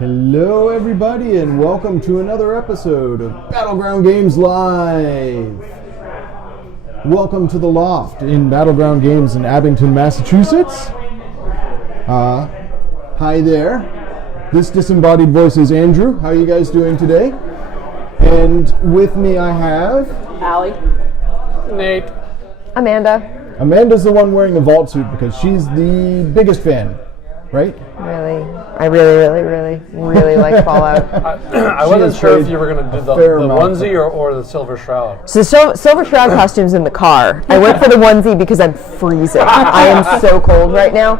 Hello everybody and welcome to another episode of Battleground Games Live. Welcome to the Loft in Battleground Games in Abington, Massachusetts. Hi there. This disembodied voice is Andrew. How are you guys doing today? And with me I have... Allie. Nate. Amanda. Amanda's the one wearing the vault suit because she's the biggest fan, right? Really? I really like Fallout. I wasn't sure if you were going to do the onesie or the Silver Shroud. So Silver Shroud costume's in the car. I went for the onesie because I'm freezing. I am so cold right now.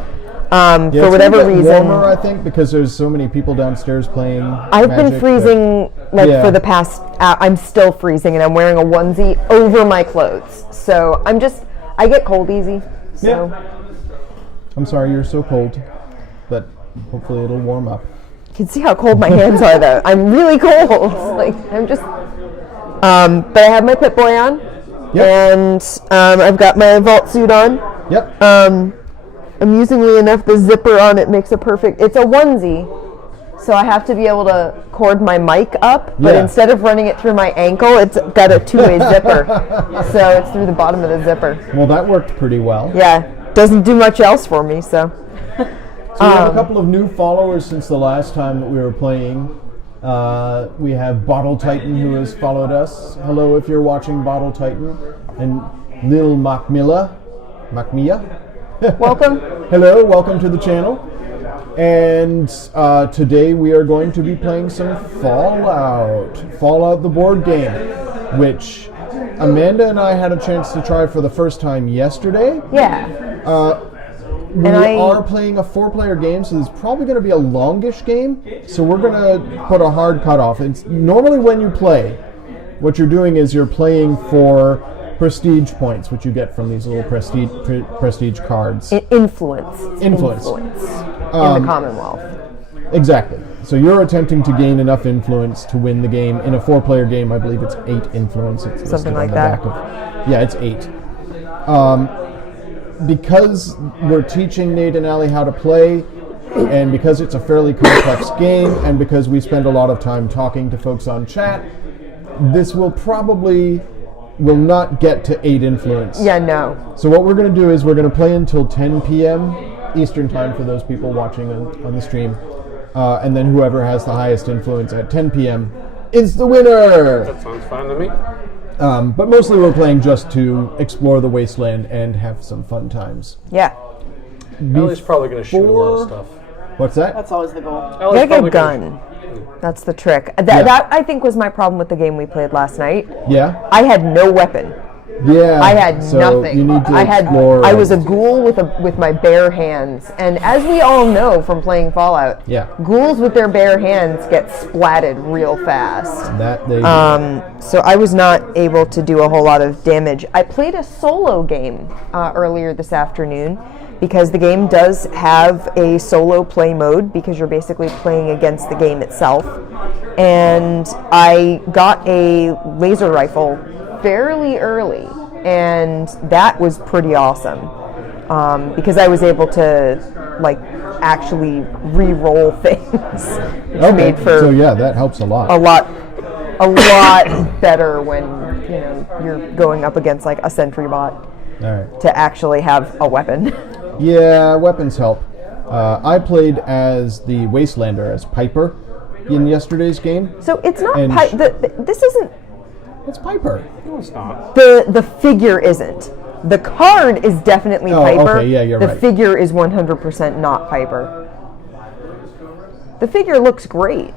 For whatever reason. Warmer, I think, because there's so many people downstairs playing. I've been freezing for the past. I'm still freezing, and I'm wearing a onesie over my clothes. So I get cold easy. So. Yeah. I'm sorry you're so cold, but hopefully it'll warm up. You can see how cold my hands are, though. I'm really cold. But I have my Pip-Boy on, and I've got my vault suit on. Yep. Amusingly enough, the zipper on it makes it's a onesie, so I have to be able to cord my mic up, but instead of running it through my ankle, it's got a two-way zipper, so it's through the bottom of the zipper. Well, that worked pretty well. Yeah, doesn't do much else for me, so. So we have a couple of new followers since the last time that we were playing. We have Bottle Titan who has followed us. Hello if you're watching Bottle Titan. And Lil Macmia. Welcome. Hello, welcome to the channel. And today we are going to be playing some Fallout. Fallout the board game, which Amanda and I had a chance to try for the first time yesterday. Yeah. We are playing a 4-player game, so it's probably going to be a longish game. So we're going to put a hard cutoff. It's normally when you play, what you're doing is you're playing for prestige points, which you get from these little prestige cards. Influence. Influence. In the Commonwealth. Exactly. So you're attempting to gain enough influence to win the game. In a 4-player game, I believe it's 8 influence. It's something like that. It's 8. Because we're teaching Nate and Allie how to play, and because it's a fairly complex game, and because we spend a lot of time talking to folks on chat, this will not get to 8 influence. Yeah, no. So what we're going to do is we're going to play until 10 p.m. Eastern time for those people watching on the stream, and then whoever has the highest influence at 10 p.m. is the winner! That sounds fine to me. But mostly we're playing just to explore the wasteland and have some fun times. Yeah. Ellie's probably going to shoot a lot of stuff. What's that? That's always the goal. You gotta get a gun. That's the trick. That I think was my problem with the game we played last night. Yeah? I had no weapon. Yeah. I had nothing. You need to explore. I was a ghoul with my bare hands. And as we all know from playing Fallout, ghouls with their bare hands get splatted real fast. That they do. So I was not able to do a whole lot of damage. I played a solo game earlier this afternoon because the game does have a solo play mode because you're basically playing against the game itself. And I got a laser rifle fairly early, and that was pretty awesome because I was able to actually re-roll things. Made for so that helps a lot. A lot better when you're going up against a sentry bot. All right. To actually have a weapon. Yeah, weapons help. I played as the Wastelander, as Piper, in yesterday's game. So it's not this isn't. It's Piper. No, it's not. The figure isn't. The card is definitely Piper. Okay, yeah, you're right. The figure is 100% not Piper. The figure looks great.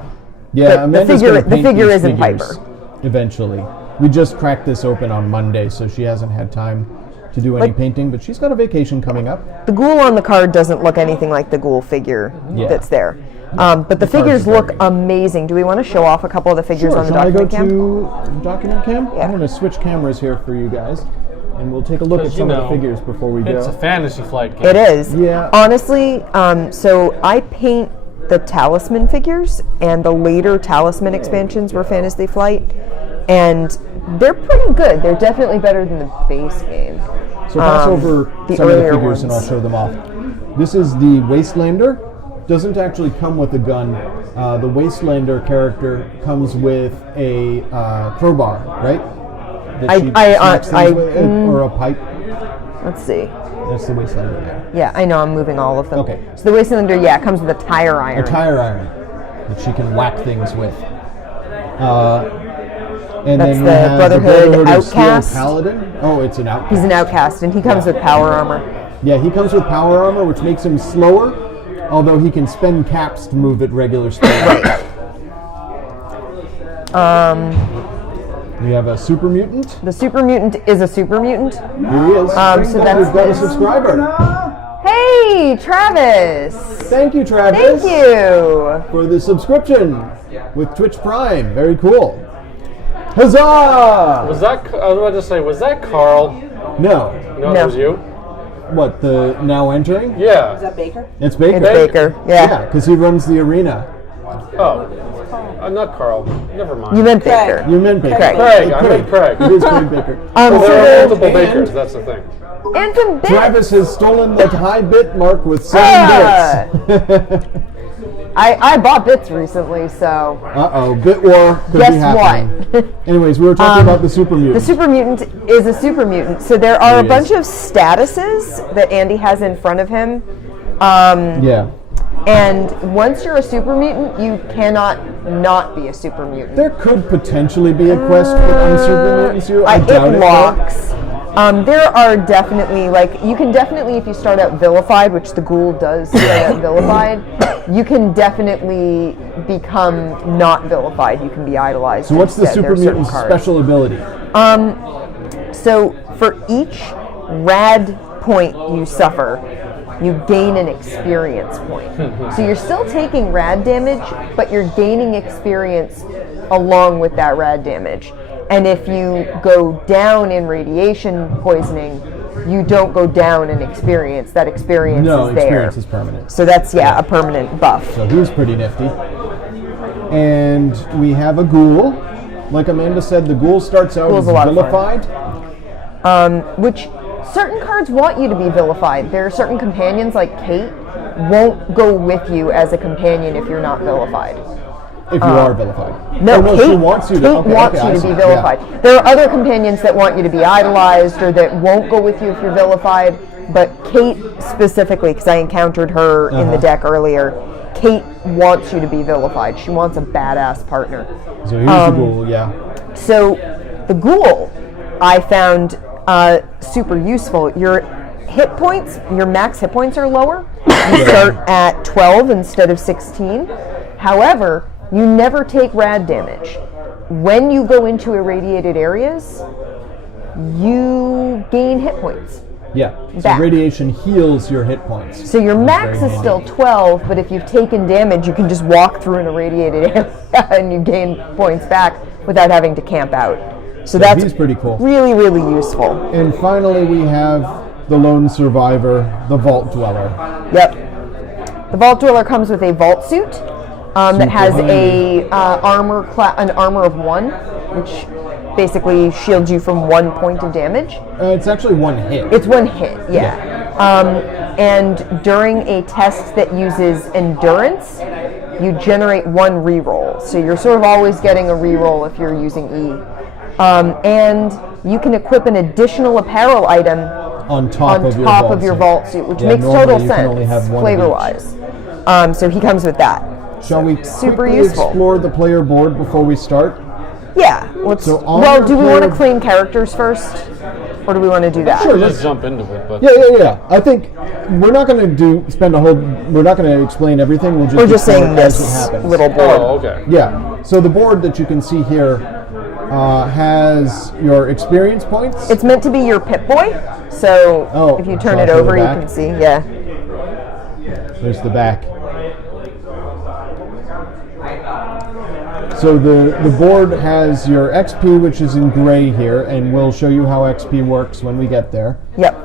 Yeah, the figure isn't Piper. Eventually. We just cracked this open on Monday, so she hasn't had time to do any painting, but she's got a vacation coming up. The ghoul on the card doesn't look anything like the ghoul figure that's there. But the figures look amazing. Do we want to show off a couple of the figures on the document cam? Shall I go to document cam? Yeah. I'm going to switch cameras here for you guys, and we'll take a look at some of the figures before we go. It's a fantasy flight game. It is. Yeah. Honestly, so I paint the Talisman figures, and the later Talisman expansions were Fantasy Flight, and they're pretty good. They're definitely better than the base game. So pass over some of the figures and I'll show them off. This is the Wastelander. doesn't actually come with a gun. The Wastelander character comes with a crowbar, right? Or a pipe. Let's see. That's the Wastelander there. Yeah, I know. I'm moving all of them. Okay. So the Wastelander, yeah, comes with a tire iron. A tire iron that she can whack things with. And that's then the have Brotherhood of Outcast. Steel Paladin. Oh, it's an outcast. He's an outcast, and he comes with power armor. Yeah, he comes with power armor, which makes him slower, although he can spend caps to move at regular speed. We have a super mutant. The super mutant is a super mutant. Here he is. So that's We've got a subscriber. Hey, Travis. Thank you, Travis. Thank you. For the subscription with Twitch Prime. Very cool. Huzzah! Was that, I was about to say, was that Carl? No. No, it was you? What, the now entering? Yeah. Is that Baker? It's Baker. It's Baker, yeah. because he runs the arena. Oh. Not Carl. Never mind. You meant Baker. You meant Baker. Craig. I meant Craig. It is Craig Baker. There are multiple Bakers, that's the thing. And some bits. Travis has stolen the high bit mark with 7 bits. I bought bits recently, so. Uh-oh, bit war could Guess be happening. what? Anyways, we were talking about the super mutant. The super mutant is a super mutant. So there are a bunch of statuses that Andy has in front of him. Yeah. And once you're a super mutant, you cannot not be a super mutant. There could potentially be a quest for unsuper mutants here. I doubt it locks. There are definitely, you can definitely, if you start out vilified, which the ghoul does start out vilified, you can definitely become not vilified. You can be idolized. So what's the instead. super There are certain mutant's cards. special ability? So for each rad point you suffer, you gain an experience point. So you're still taking rad damage, but you're gaining experience along with that rad damage. And if you go down in radiation poisoning, you don't go down in experience. That experience is there. No, experience is permanent. So that's, a permanent buff. So he's pretty nifty. And we have a ghoul. Like Amanda said, the ghoul starts out as vilified. Which certain cards want you to be vilified. There are certain companions, like Kate, won't go with you as a companion if you're not vilified. If you are vilified. No, Kate, she wants you to, Kate wants you to be vilified. Yeah. There are other companions that want you to be idolized or that won't go with you if you're vilified, but Kate specifically, because I encountered her in the deck earlier, Kate wants you to be vilified. She wants a badass partner. So here's the ghoul, yeah. So the ghoul, I found super useful. Your hit points, your max hit points are lower. You start at 12 instead of 16. However, you never take rad damage. When you go into irradiated areas, you gain hit points. Yeah, so radiation heals your hit points. So your max is still 12, but if you've taken damage, you can just walk through an irradiated area and you gain points back without having to camp out. So that's pretty cool. Really, really useful. And finally, we have the lone survivor, the Vault Dweller. Yep. The Vault Dweller comes with a vault suit that has an armor of 1, which basically shields you from 1 point of damage. It's actually 1 hit. It's 1 hit, and during a test that uses endurance, you generate 1 reroll. So you're sort of always getting a reroll if you're using E. And you can equip an additional apparel item on top of your vault suit, which makes total sense flavor-wise. So he comes with that. Shall we quickly useful. Explore the player board before we start? Yeah. Let's. Do we want to claim characters first, or do we want to do that? Sure. Let's jump into it. But Yeah. I think we're not going to we're not going to explain everything. We're just saying this little board. Oh, okay. Yeah. So the board that you can see here has your experience points. It's meant to be your Pip-Boy. So if you turn it over, you can see. Yeah. There's the back. So the board has your XP, which is in gray here, and we'll show you how XP works when we get there. Yep.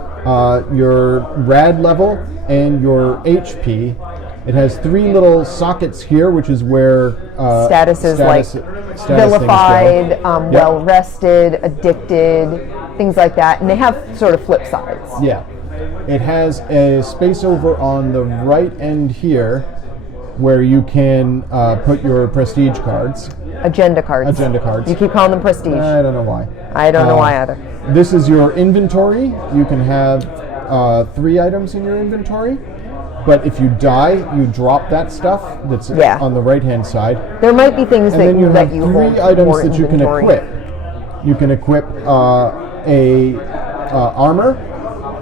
Your rad level and your HP. It has 3 little sockets here, which is where statuses like vilified, well rested, addicted, things like that, and they have sort of flip sides. Yeah. It has a space over on the right end here where you can put your prestige cards. Agenda cards. Agenda cards. You keep calling them prestige. I don't know why. I don't know why either. This is your inventory. You can have 3 items in your inventory, but if you die, you drop that stuff that's on the right-hand side. There might be things and that then you have you 3 items that you can equip. You can equip a armor,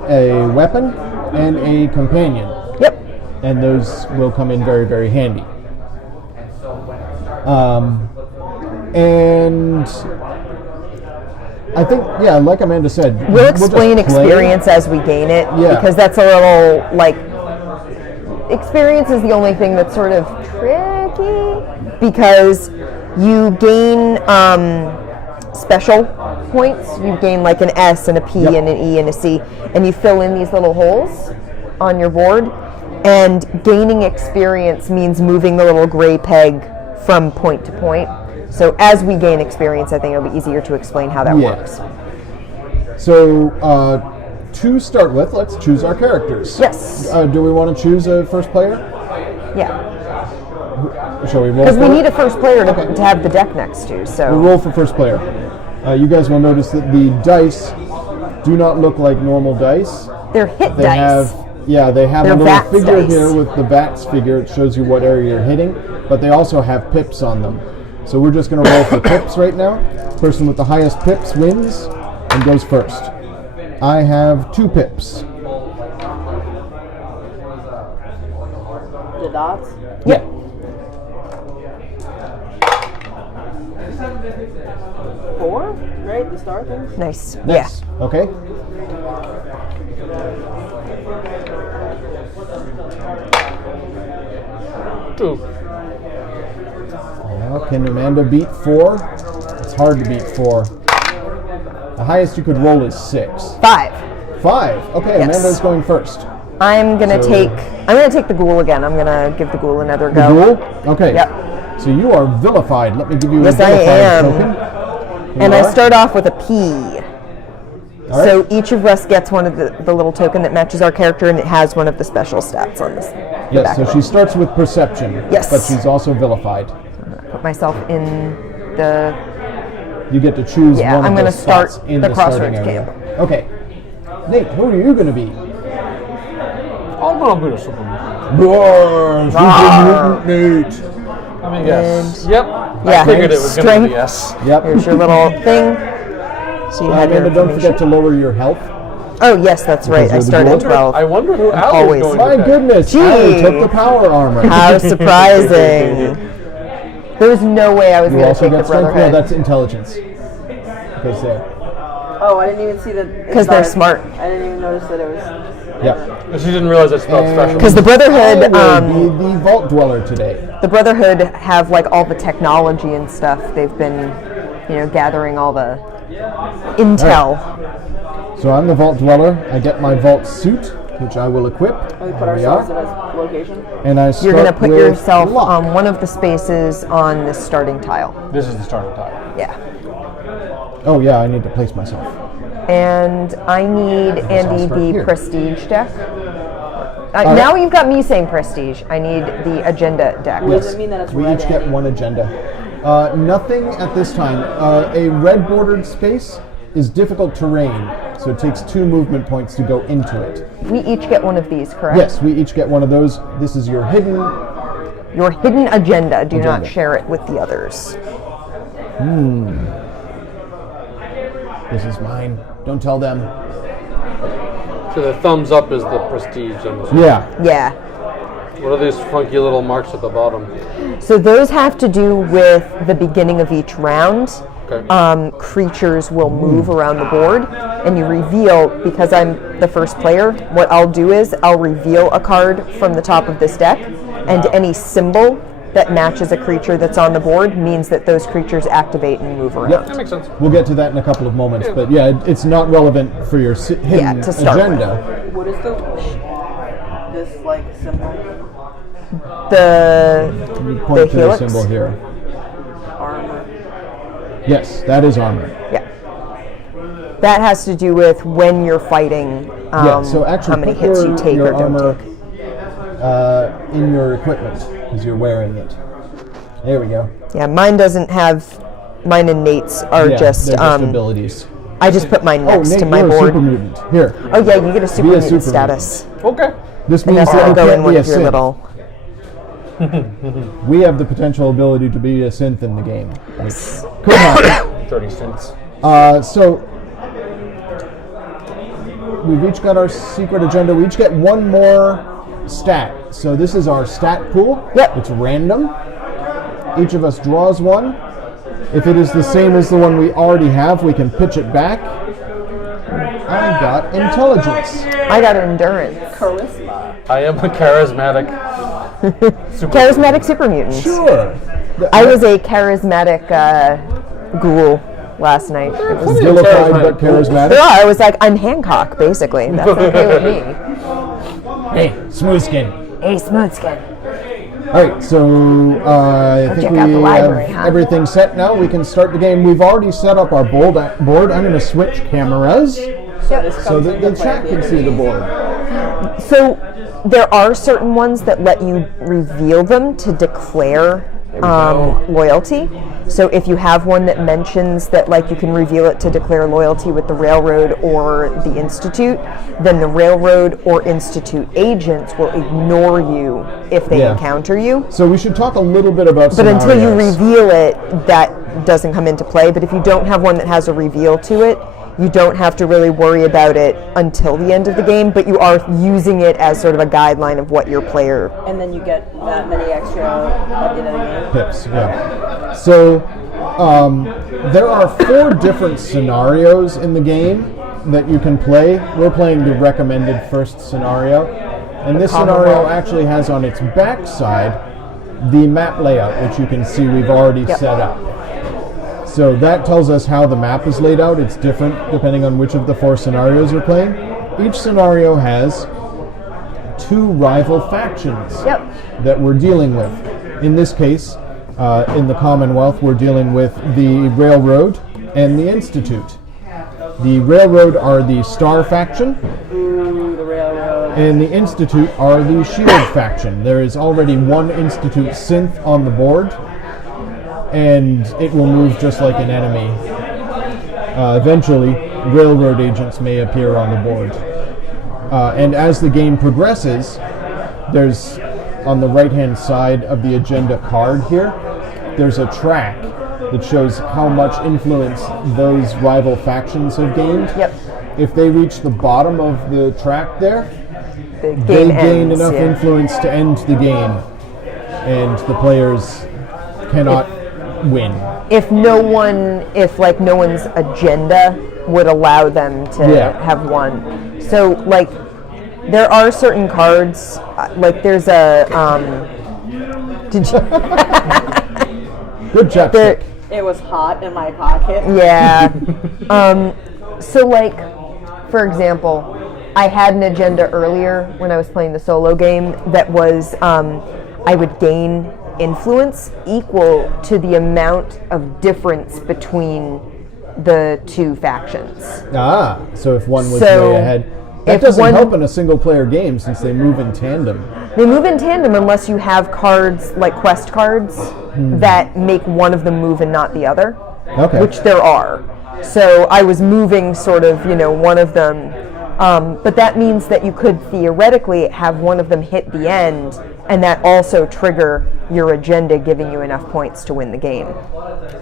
a weapon, and a companion. Yep. And those will come in very, very handy. And I think, like Amanda said, we'll explain experience as we gain it, because that's a little, experience is the only thing that's sort of tricky, because you gain special points. You gain like an S and a P and an E and a C, and you fill in these little holes on your board, and gaining experience means moving the little gray peg from point to point. So as we gain experience, I think it'll be easier to explain how that works. So to start with, let's choose our characters. Yes. Do we want to choose a first player? Yeah. Shall we roll? Because we need a first player to have the deck next to. So we'll roll for first player. You guys will notice that the dice do not look like normal dice. They're hit dice. They have They're a little VATS figure dice. here with the VATS figure. It shows you what area you're hitting, but they also have pips on them. So we're just going to roll for pips right now. Person with the highest pips wins and goes first. I have 2 pips. The dots? Yeah. Four, right? The star things? Nice. Yeah. Okay. Two. Can Amanda beat 4? It's hard to beat 4. The highest you could roll is 6. 5. 5. Okay, Yes. Amanda's going first. I'm gonna take the ghoul again. I'm gonna give the ghoul another The go. ghoul? Okay. Yep. So you are vilified. Let me give you Yes, a I vilified am. token. And You I are? start off with a P. All right. So each of us gets one of the little token that matches our character, and it has one of the special stats on this. Yes, so she starts with perception. Yes. But she's also vilified. Put myself in the. You get to choose one of I'm the gonna spots start in the the starting Crossroads area. camp. Okay. Nate, who are you going to be? I'm gonna be a Superman. Roar, Super Mutant Nate. I mean, yes. And- Yep. Yeah. I figured it was gonna Strength. be yes. Yep. Here's your little thing. So you have your Amanda, don't forget to information. lower your health. Oh yes, that's right. Because I you're the started ghoul. at 12. I wonder who Al Always. is going My to pick. goodness, Gee. I took the power armor. How surprising! There was no way I was You going to also take the get strength. No, Brotherhood. that's intelligence. Because there. Oh, I didn't even see the. Because they're smart. I didn't even notice that it was. Yep. She didn't realize it spelled special. Because the Brotherhood, I will be the Vault Dweller today. the Brotherhood have like all the technology and stuff. They've been, gathering all the intel. So I'm the Vault Dweller. I get my Vault suit, which I will equip. We put There we ourselves are. in a location. And I start You're going to put with yourself luck. on one of the spaces on this starting tile. This is the starting time. Yeah. Oh yeah, I need to place myself. And I need Andy start the here. prestige deck. Now you've got me saying prestige. I need the agenda deck. What does it mean that it's We red? each get one agenda. Nothing at this time. A red bordered space is difficult terrain, so it takes 2 movement points to go into it. We each get one of these, correct? Yes, we each get one of those. This is your hidden. Your hidden agenda. Do not Agenda. share it with the others. This is mine. Don't tell them. So the thumbs up is the prestige. Yeah. Yeah. What are these funky little marks at the bottom? So those have to do with the beginning of each round. Okay. Creatures will move around the board, and you reveal, because I'm the first player, what I'll do is I'll reveal a card from the top of this deck, and any symbol that matches a creature that's on the board means that those creatures activate and move around. Yep. That makes sense. We'll get to that in a couple of moments, but yeah, it's not relevant for your hidden to start agenda. What is this like symbol? The You point to the helix? symbol here. Armor. Yes, that is armor. Yeah. That has to do with when you're fighting, Yeah, so actually how many put hits your, you take your or don't armor take. in your equipment. because you're wearing it. There we go. Yeah, mine doesn't have. Mine and Nate's are Yeah, just. they're just abilities. I just put mine next Nate, to my you're a board. super mutant. Here. Oh yeah, you get a super Be a mutant super status. Okay. This And means that's that how you go in can't one be a of your synth. little. We have the potential ability to be a synth in the game. Which could happen. 30 cents. So we've each got our secret agenda. We each get one more stat. So this is our stat pool. Yep. It's random. Each of us draws one. If it is the same as the one we already have, we can pitch it back. I got intelligence. I got endurance. Charisma. I am a charismatic super Charismatic super mutant. Sure. I was a charismatic ghoul last night. It was, Vilified but charismatic. yeah, I was like, I'm Hancock, basically. That's okay with me. Hey, smooth skin. Hey, smooth skin. All right, so I think check we out the library, have huh? everything set now. We can start the game. We've already set up our board. I'm going to switch cameras so that the chat can see the board. So there are certain ones that let you reveal them to declare loyalty. So if you have one that mentions that like you can reveal it to declare loyalty with the railroad or the institute, then the railroad or institute agents will ignore you if they encounter you. So we should talk a little bit about But scenarios. until you reveal it, that doesn't come into play. But if you don't have one that has a reveal to it, you don't have to really worry about it until the end of the game, but you are using it as sort of a guideline of what your player... And then you get that many extra at the end of the game. Pips, yeah. So there are 4 different scenarios in the game that you can play. We're playing the recommended first scenario. And this scenario actually has on its backside the map layout, which you can see we've already set up. So that tells us how the map is laid out. It's different depending on which of the 4 scenarios you're playing. Each scenario has 2 rival factions that we're dealing with. In this case, in the Commonwealth, we're dealing with the Railroad and the Institute. The Railroad are the Star faction. Ooh, the railroad. And the Institute are the Shield faction. There is already one Institute synth on the board, and it will move just like an enemy. Eventually, railroad agents may appear on the board. And as the game progresses, there's, on the right-hand side of the agenda card here, there's a track that shows how much influence those rival factions have gained. If they reach the bottom of the track there, they gain enough influence to end the game, and the players cannot win. If no one's agenda would allow them to have won. So, like, there are certain cards, like there's a, did you? Good chapstick. It was hot in my pocket. Yeah. So, like, for example, I had an agenda earlier when I was playing the solo game that was I would gain influence equal to the amount of difference between the 2 factions. So if one was way ahead. That doesn't help in a single-player game since they move in tandem. They move in tandem unless you have cards, like quest cards, that make one of them move and not the other, which there are. So I was moving sort of, one of them, but that means that you could theoretically have one of them hit the end, and that also trigger your agenda giving you enough points to win the game,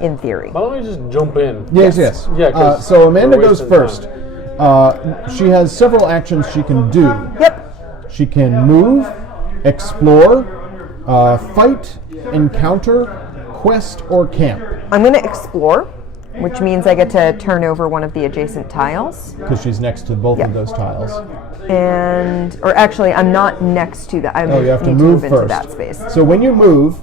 in theory. Why don't we just jump in? Yes. Yeah, so Amanda goes first. She has several actions she can do. She can move, explore, fight, encounter, quest, or camp. I'm going to explore, which means I get to turn over one of the adjacent tiles. Because she's next to both of those tiles. Or actually, I'm not next to that. You have to move into first. that space. So when you move,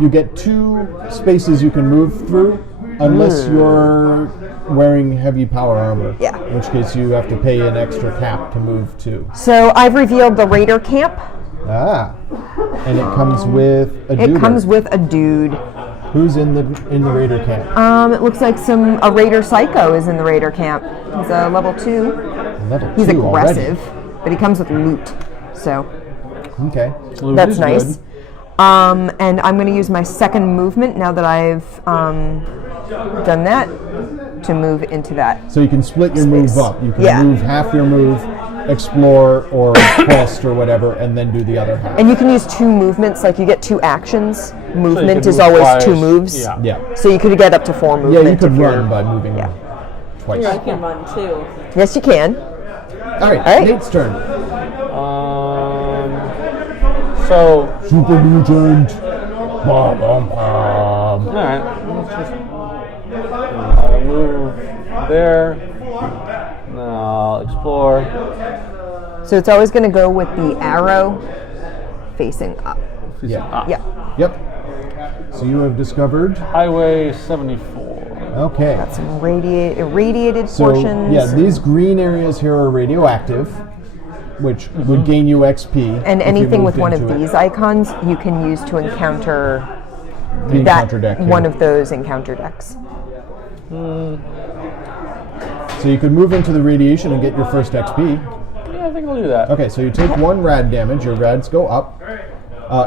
you get 2 spaces you can move through, unless you're wearing heavy power armor. In which case you have to pay an extra cap to move to. So I've revealed the Raider camp. And it comes with a dude. It comes with a dude. Who's in the Raider camp? It looks like a Raider Psycho is in the Raider camp. He's a level 2. He's aggressive, but he comes with loot. So okay, that's nice. And I'm going to use my second movement now that I've done that to move into that. So you can split your space. move up. You can move half your move, explore or quest or whatever, and then do the other half. And you can use 2 movements, like you get 2 actions. Movement so is move always twice. 2 moves. Yeah. So you could get up to 4 movement. Yeah, you could if you're- run by moving twice. I can run too. Yes, you can. All right, Nate's turn. So, Super mutant. Bum, bum, bum. all right, let's just move there. Now I'll explore. So it's always going to go with the arrow facing up. Yeah. Yeah. Yep. So you have discovered. Highway 74. Okay. Got some irradiated So portions. yeah, these green areas here are radioactive, which would gain you XP. And if you anything with moved one of into it. these icons, you can use to encounter The encounter deck. one of those encounter decks. So you could move into the radiation and get your first XP. Yeah, I think I'll do that. Okay, so you take 1 rad damage. Your rads go up.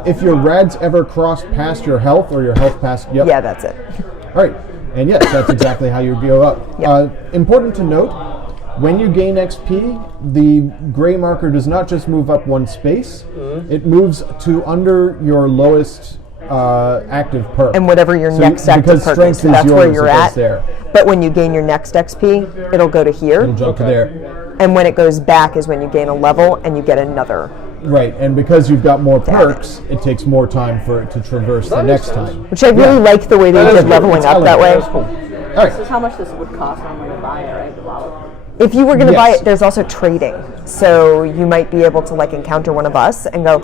If your rads ever cross past your health or your health past, Yeah, that's it. All right, and yes, that's exactly how you go up. Yep. Important to note, when you gain XP, the gray marker does not just move up 1 space; it moves to under your lowest active perk. And whatever your So next you- active because perk strength is, is that's yours, where you're it goes at. there. But when you gain your next XP, it'll go to here. It'll jump to there. And when it goes back is when you gain a level and you get another. Right, and because you've got more perks, it takes more time for it to traverse the next time. Which I really like the way they That is did cool. leveling It's up that way. That's cool. All This is right, how much this would cost when we buy it, right? The wallet. If you were going to buy Yes. it, there's also trading. So you might be able to like encounter one of us and go,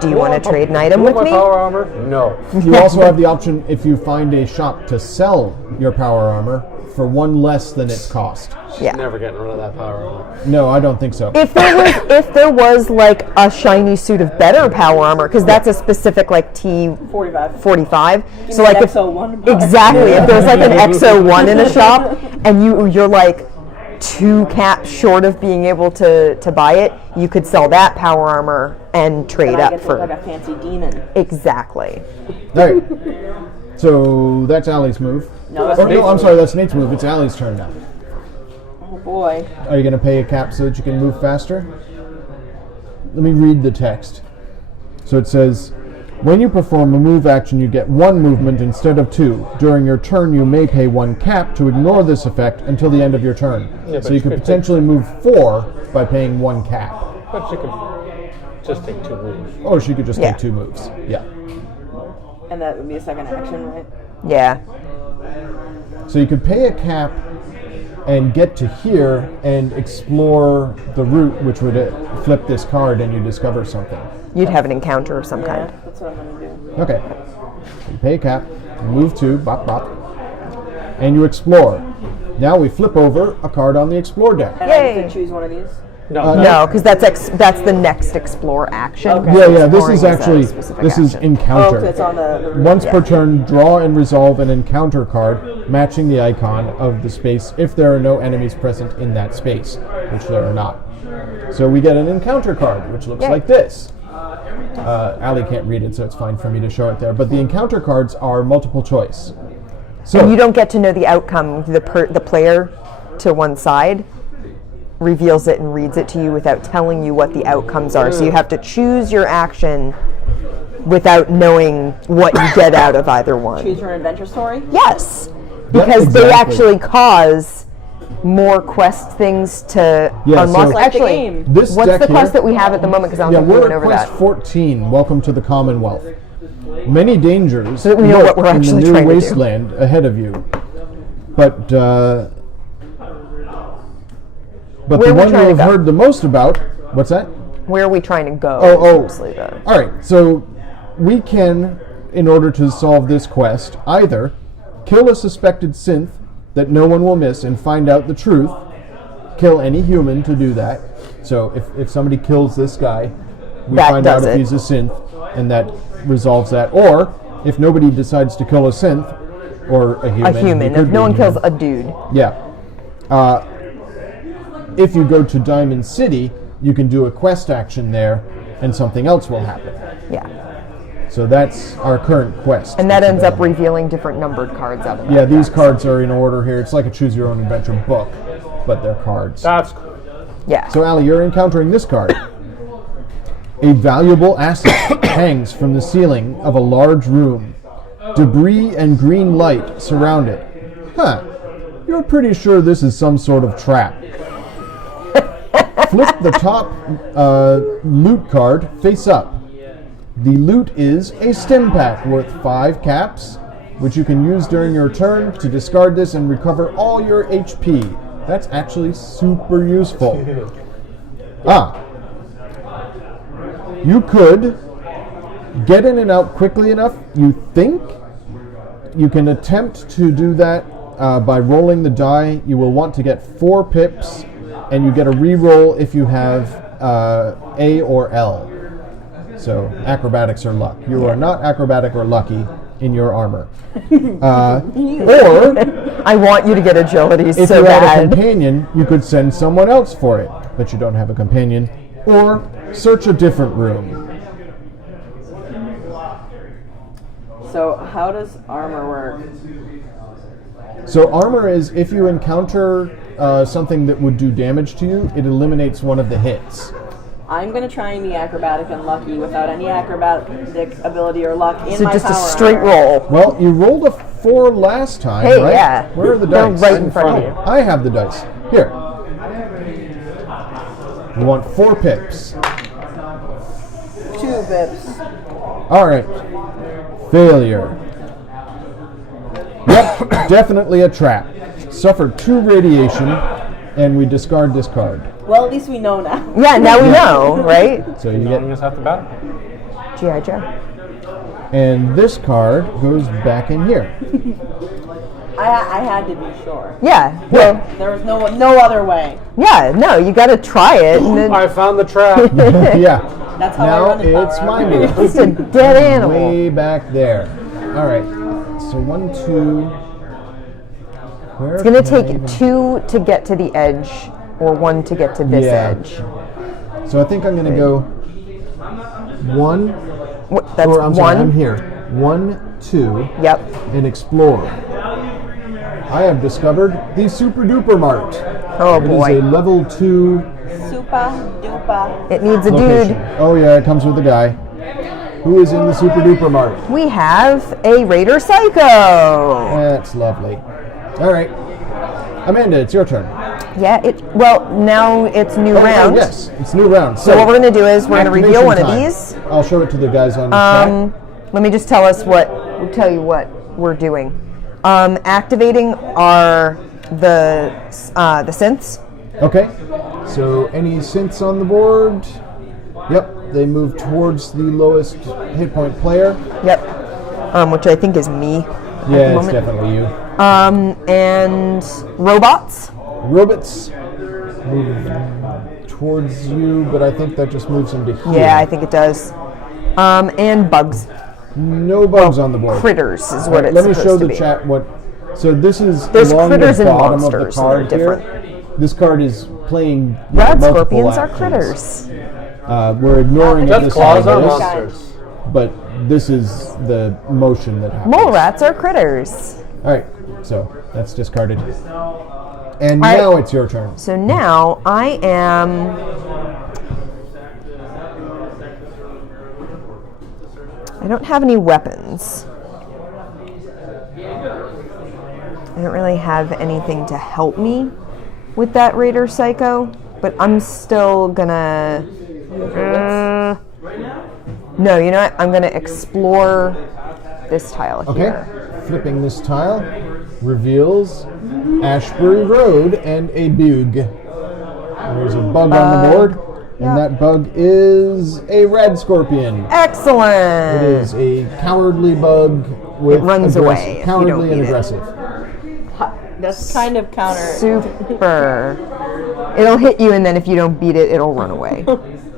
do you want to trade an item You want with my me? power armor? No. you also have the option if you find a shop to sell your power armor for 1 less than its cost. Yeah. Never getting rid of that power armor. No, I don't think so. If there was like a shiny suit of better power armor, because that's a specific like T45. 45. So like if XO1. exactly, if there's like an XO1 in a shop and you're like 2 caps short of being able to buy it, you could sell that power armor and trade Then I up get to look for like a fancy demon. exactly. All right, so that's Allie's move. No, that's Or, Nate's no, I'm sorry, that's Nate's move. It's Allie's turn now. Oh boy. Are you going to pay a cap so that you can move faster? Let me read the text. So it says, when you perform a move action, you get 1 movement instead of 2. During your turn, you may pay 1 cap to ignore this effect until the end of your turn. Yeah, so but you could you could potentially move 4 by paying 1 cap. But you could just take 2 moves. Or she could just Yeah. take 2 moves. Yeah. And that would be a second action, right? Yeah. So you could pay a cap and get to here and explore the route, which would flip this card and you discover something. You'd have an encounter of some Yeah, kind. that's what I'm gonna do. Okay. You pay a cap, move 2, bop bop, and you explore. Now we flip over a card on the explore deck. And I Yay. get to choose one of these. No. No, because that's the next explore action. Okay. Yeah, this Exploring is a actually specific this is action. Oh, encounter. 'cause it's on the Once per turn, draw and resolve an encounter card matching the icon of the space if there are no enemies present in that space, which there are not. So we get an encounter card, which looks Yay. like this. Allie can't read it, so it's fine for me to show it there. But the encounter cards are multiple choice. So And you don't get to know the outcome. The player to one side reveals it and reads it to you without telling you what the outcomes are. So you have to choose your action without knowing what you get out of either one. choose your adventure story. Yes, Yeah, because they exactly. actually cause more quest things to Yeah, unlock. so- Like the Actually, game. this what's deck the quest here, that we have at the moment? Because I don't yeah, think we we're went at over quest that. 14. Welcome to the Commonwealth. Many dangers So that we know what we're lurk in actually the new trying to do. wasteland ahead of you. But Where the are we one you trying to have go? heard the most about, what's that? Where are we trying to go? Oh. Mostly the- All right, so we can, in order to solve this quest, either kill a suspected synth that no one will miss and find out the truth, kill any human to do that. So if somebody kills this guy, we That find out does if it. he's a synth, and that resolves that. Or if nobody decides to kill a synth or a human, a he human. could If be no one human. kills a dude. Yeah. If you go to Diamond City, you can do a quest action there, and something else will happen. Yeah. So that's our current quest. And that ends up revealing different numbered cards out of it. Yeah, these cards are in order here. It's like a choose your own adventure book, but they're cards. That's cool. Yeah. So Allie, you're encountering this card. A valuable asset hangs from the ceiling of a large room. Debris and green light surround it. Huh. You're pretty sure this is some sort of trap. Flip the top loot card face up. The loot is a stim pack worth 5 caps, which you can use during your turn to discard this and recover all your HP. That's actually super useful. You could get in and out quickly enough, you think. You can attempt to do that by rolling the die. You will want to get 4 pips, and you get a re-roll if you have A or L. So acrobatics or luck. You are not acrobatic or lucky in your armor. Or I want you to get agility if so you bad. had a companion, you could send someone else for it, but you don't have a companion. Or search a different room. So how does armor work? So armor is if you encounter something that would do damage to you, it eliminates one of the hits. I'm going to try and be acrobatic and lucky without any acrobatic ability or luck in So my just a power straight armor. roll. Well, you rolled a 4 last time, Hey, right? yeah. Where are the They're dice? right in front of you. I have the dice. Here. You want 4 pips. 2 pips. All right. Failure. Yep, definitely a trap. Suffered 2 radiation, and we discard this card. Well, at least we know now. Yeah, now we know, right? So you Knowing get, us half the battle. G.I. Joe. and this card goes back in here. I had to be sure. Yeah. Well, There was no other way. yeah, no, you got to try it. And then I found the trap. Yeah. That's how I Now run the power it's my armor. move. it's a dead animal. Way back there. All right. So 1, 2. It's going to take 2 to get to the edge, or 1 to get to this edge. So I think I'm going to go 1. That's Or I'm 1. sorry, I'm here. 1, 2. Yep. And explore. I have discovered the Super Duper Mart. Oh, It boy. is a level 2 Super duper. It needs a location. dude. Oh yeah, it comes with a guy. Who is in the Super Duper Mart? We have a Raider Psycho. That's lovely. All right. Amanda, it's your turn. Yeah, well, now it's new round. Yes, it's new round. So what we're going to do is we're going to reveal one of activation these. time. I'll show it to the guys on chat. Let me just tell you what we're doing. Activating are the synths. Okay. So any synths on the board? Yep. They move towards the lowest hit point player. Yep. Which I think is me. Yeah, it's definitely you. And robots. Robots move towards you, but I think that just moves them to here. Yeah, I think it does. And bugs. No bugs on the board. Critters is what it's Let me supposed show to the be. chat what. So this is There's along critters the and bottom of the monsters, card and they're here. different. This card is playing Rad multiple scorpions are actions. critters. We're ignoring Death this claws are is, monsters. but this is the motion that happens. Mole rats are critters. All right, so that's discarded. And All right. now it's your turn. So now I am. I don't have any weapons. I don't really have anything to help me with that Raider Psycho, but I'm still gonna. No, you know what? I'm gonna explore this tile Okay, here. flipping this tile reveals Ashbury Road and a bug. There's a bug on the board, and that bug is a red scorpion. Excellent. It is a cowardly bug with It runs away if you cowardly don't and beat it. aggressive. That's kind of counter. Super. It'll hit you, and then if you don't beat it, it'll run away.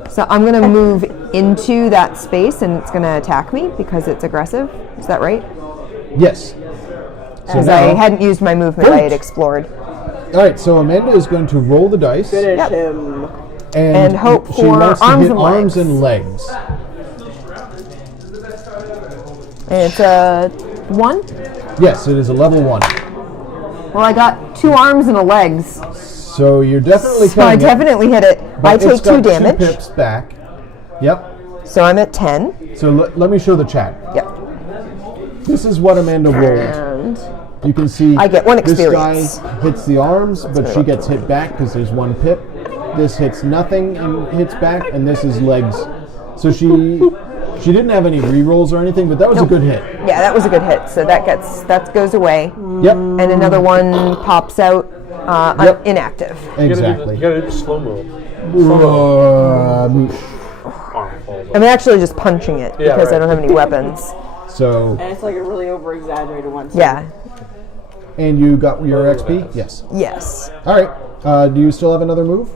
So I'm going to move into that space, and it's going to attack me because it's aggressive. Is that right? Yes. So Because I hadn't used my movement. I had explored. All right, so Amanda is going to roll the dice Finish him. And hope she for wants to arms hit and arms legs. and legs. And it's a 1? Yes, it is a level 1. Well, I got 2 arms and a legs. So you're definitely So I definitely hit it. I take 2 damage. 2 pips back. Yep. So I'm at 10. So let me show the chat. Yep. This is what Amanda rolled. And You can see I get 1 experience. This guy hits the arms, but she gets hit back because there's 1 pip. This hits nothing and hits back, and this is legs. So she didn't have any rerolls or anything, but that was a good hit. Yeah, that was a good hit. So that goes away. Yep. And another one pops out inactive. Exactly. You gotta do the slow-mo. I'm actually just punching it because I don't have any weapons. So. And it's like a really over-exaggerated one. Yeah. And you got your XP? Yes. Yes. All right. Do you still have another move?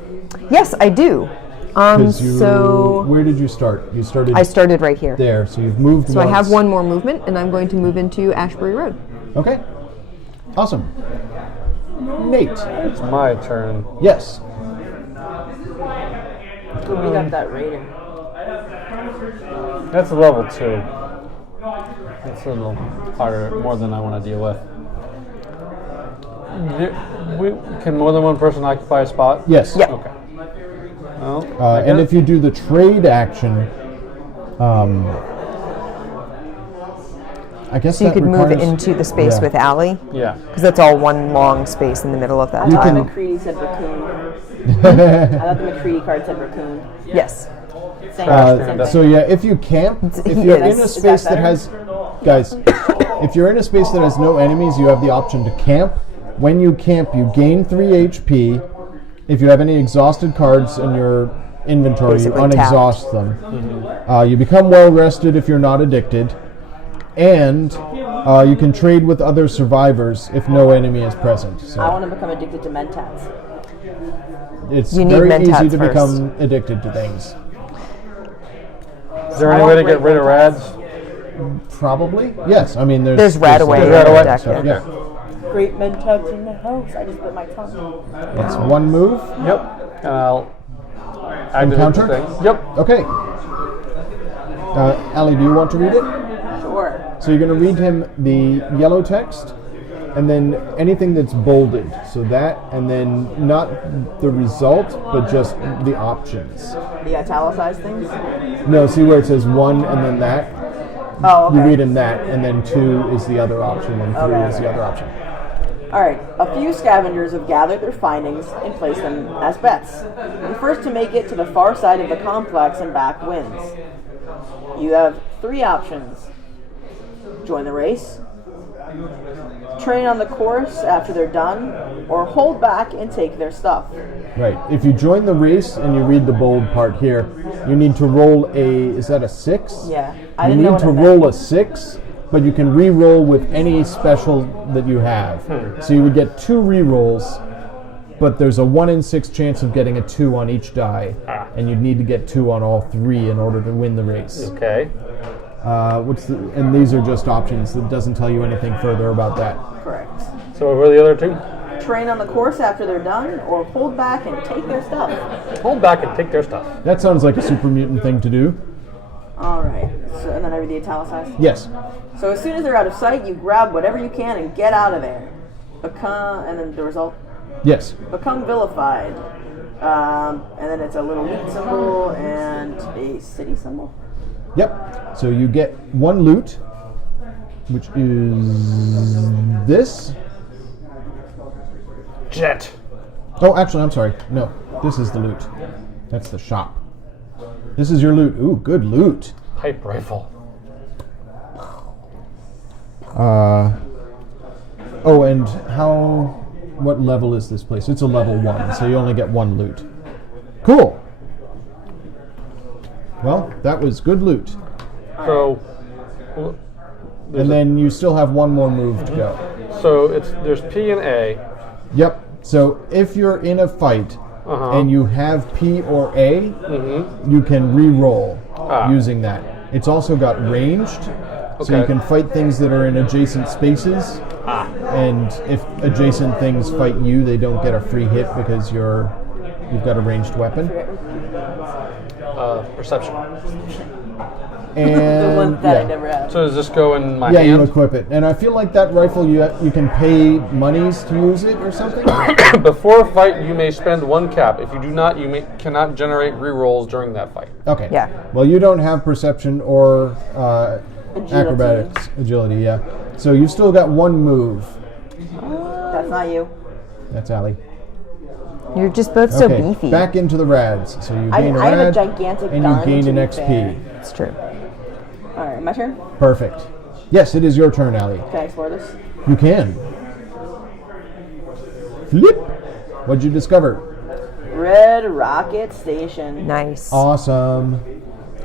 Yes, I do. Where did you start? I started right here. There, so you've moved So once. I have 1 more movement, and I'm going to move into Ashbury Road. Okay. Awesome. Nate. It's my turn. Yes. We got that rating. That's a level 2. That's a little harder, more than I want to deal with. Can more than one person occupy a spot? Yes. Yep. Okay. Well, And if you do the trade action, I guess So you that could move requires- into the space with Allie, yeah. because that's all one long space in the middle of that You I tile. thought McCready said raccoon. I thought the McCready card said raccoon. Yes. Same So yeah, if you camp, if you're in a Is space that that has, guys, if you're in a space that has no enemies, you have the option to camp. When you camp, you gain 3 HP. If you have any exhausted cards in your inventory, Basically you unexhaust them. You become well rested if you're not addicted, and you can trade with other survivors if no enemy is present. I So want to become addicted to Mentats. it's You need very mentats easy to first. become addicted to things. Is there any way to get rid of rads? Probably, yes. I mean, there's Radaway in the Radaway, deck, so, yeah. Great Mentats in the house. I just bit my tongue. It's 1 move. Yep. And I'll activate Encounter? the thing. Yep. Okay. Allie, do you want to read it? Sure. So you're going to read him the yellow text, and then anything that's bolded. So that, and then not the result, but just the options. The italicized things? No, see where it says 1 and then that? Oh, okay. You read him that, and then 2 is the other option, and 3 is the other option. Alright, a few scavengers have gathered their findings and placed them as bets. The first to make it to the far side of the complex and back wins. You have 3 options. Join the race, train on the course after they're done, or hold back and take their stuff. Right. If you join the race and you read the bold part here, you need to roll is that a 6? Yeah. I You didn't know need what to it meant. roll a 6, but you can re-roll with any special that you have. So you would get 2 re-rolls, but there's a 1 in 6 chance of getting a 2 on each die, and you'd need to get 2 on all 3 in order to win the race. Okay. And these are just options. It doesn't tell you anything further about that. Correct. So what were the other 2? Train on the course after they're done, or hold back and take their stuff. Hold back and take their stuff. That sounds like a super mutant thing to do. Alright, so, and then I read the italicized. Yes. So as soon as they're out of sight, you grab whatever you can and get out of there. And then the result, Yes. become vilified. And then it's a little loot symbol and a city symbol. Yep. So you get 1 loot, which is this. Jet. Oh, actually, I'm sorry. No, this is the loot. That's the shop. This is your loot. Ooh, good loot. Pipe rifle. Oh, and what level is this place? It's a level 1, so you only get 1 loot. Cool. Well, that was good loot. So, And then you still have 1 more move to go. so there's P and A. Yep. So if you're in a fight and you have P or A, you can re-roll using that. It's also got ranged, so you Okay. can fight things that are in adjacent spaces. And if adjacent things fight you, they don't get a free hit because you've got a ranged weapon. Perception. And The one that I never had. So does this go in my yeah, hand? you equip it. And I feel like that rifle, you can pay monies to use it or something? Before a fight, you may spend 1 cap. If you do not, you cannot generate rerolls during that fight. Okay. Yeah. Well, you don't have perception or acrobatics, agility, yeah. So you've still got 1 move. That's not you. That's Allie. You're just both so Okay, beefy. back into the rads. So you I gain a have a rad, gigantic and gun, you gain to an be XP. fair. It's true. All right, my turn. Perfect. Yes, it is your turn, Allie. Can I explore this? You can. Flip. What'd you discover? Red Rocket Station. Nice. Awesome.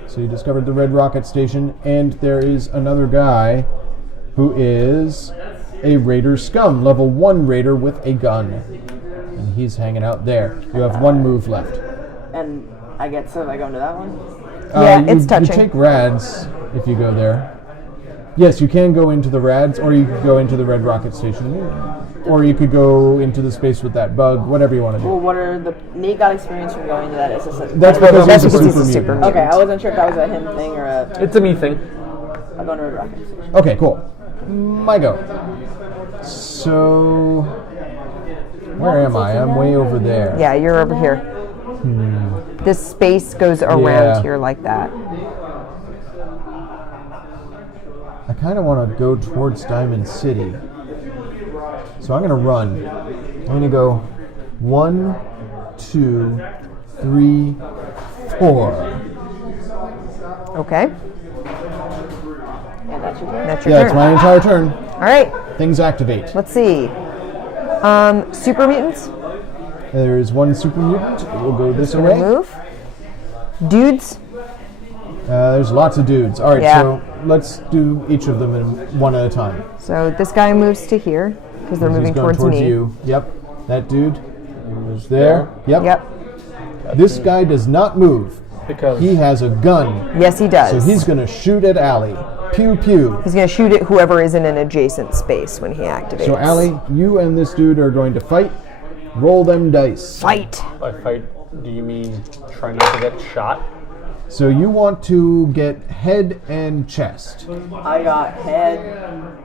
So you discovered the Red Rocket Station, and there is another guy who is a Raider Scum, level 1 Raider with a gun. And he's hanging out there. You have 1 move left. And I get so I go into that one. Yeah, it's touching. You take rads if you go there. Yes, you can go into the rads, or you could go into the Red Rocket Station. Or you could go into the space with that bug, whatever you want to do. Well, what are the Nate got experience from going to that? Is this a, That's because That's he's a because super he's a super mutant. mutant. okay, I wasn't sure if that was a him thing or a. It's a me thing. I'm going to Red Rocket Station. Okay, cool. My go. So, where am I? I'm way over there. Yeah, you're over here. This space goes around Yeah. here like that. I kind of want to go towards Diamond City. So I'm going to run. I'm going to go 1, 2, 3, 4. Okay. And that's your turn. That's your Yeah, turn. it's my entire turn. All right. Things activate. Let's see. Super mutants. There's 1 super mutant. We'll go this Gonna way. move. Dudes. There's lots of dudes. All right, Yeah. so let's do each of them in one at a time. So this guy moves to here because they're He's moving going towards me. you. Yep. That dude is there. Yep. Yep. This guy does not move. Because He has a gun. Yes, he does. So he's going to shoot at Allie. Pew pew. He's going to shoot at whoever is in an adjacent space when he activates. So Allie, you and this dude are going to fight. Roll them dice. Fight. by fight, do you mean try not to get shot? So you want to get head and chest. I got head.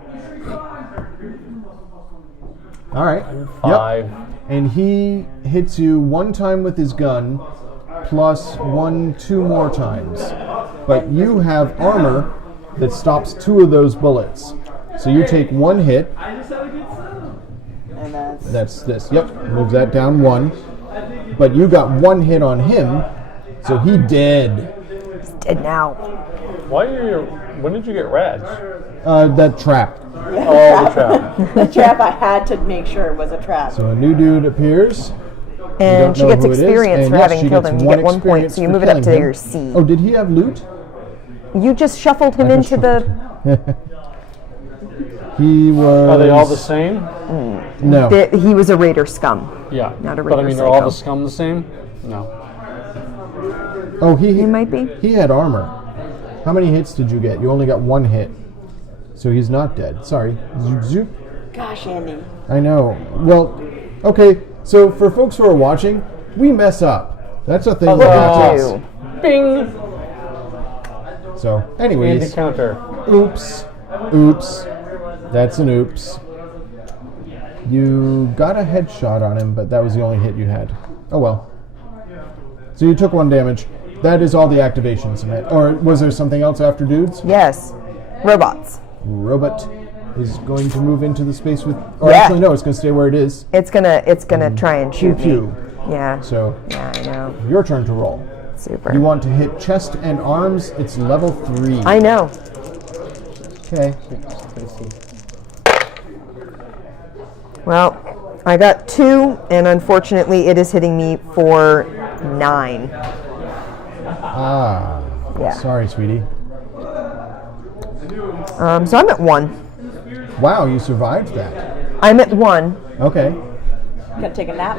All right. 5. Yep. And he hits you 1 time with his gun, plus 2 more times. But you have armor that stops 2 of those bullets. So you take 1 hit. And that's. That's this. Yep. Move that down 1. But you got 1 hit on him, so he dead. He's dead now. When did you get rads? That trap. Yeah, Oh, the trap. the trap I had to make sure was a trap. So a new dude appears. And she know gets who it is, experience and for yes, having she killed gets him. You one get 1 point, experience so you for move it up to killing him. your C. Oh, did he have loot? You just shuffled him I into just the. He was. Are they all the same? No. He was a Raider Scum. Yeah. Not a But I Raider mean, are all Psycho. the scum the same? No. Oh, he might be. He had armor. How many hits did you get? You only got 1 hit. So he's not dead. Sorry. Zoop, zoop. Gosh, Andy. I know. Well, okay. So for folks who are watching, we mess up. That's a thing that happens. Two. Bing! So, Andy anyways, counter. oops, oops. That's an oops. You got a headshot on him, but that was the only hit you had. Oh well. So you took 1 damage. That is all the activations. Or was there something else after dudes? Yes. Robots. Robot is going to move into the space with. Or Yeah. actually, no, it's going to stay where it is. It's gonna try and Pew shoot me. pew. Yeah. So Yeah, I know. your turn to roll. Super. You want to hit chest and arms. It's level 3. I know. Okay. Well, I got 2, and unfortunately, it is hitting me for 9. Ah. Yeah. Sorry, sweetie. So I'm at 1. Wow, you survived that. I'm at 1. Okay. Gonna take a nap.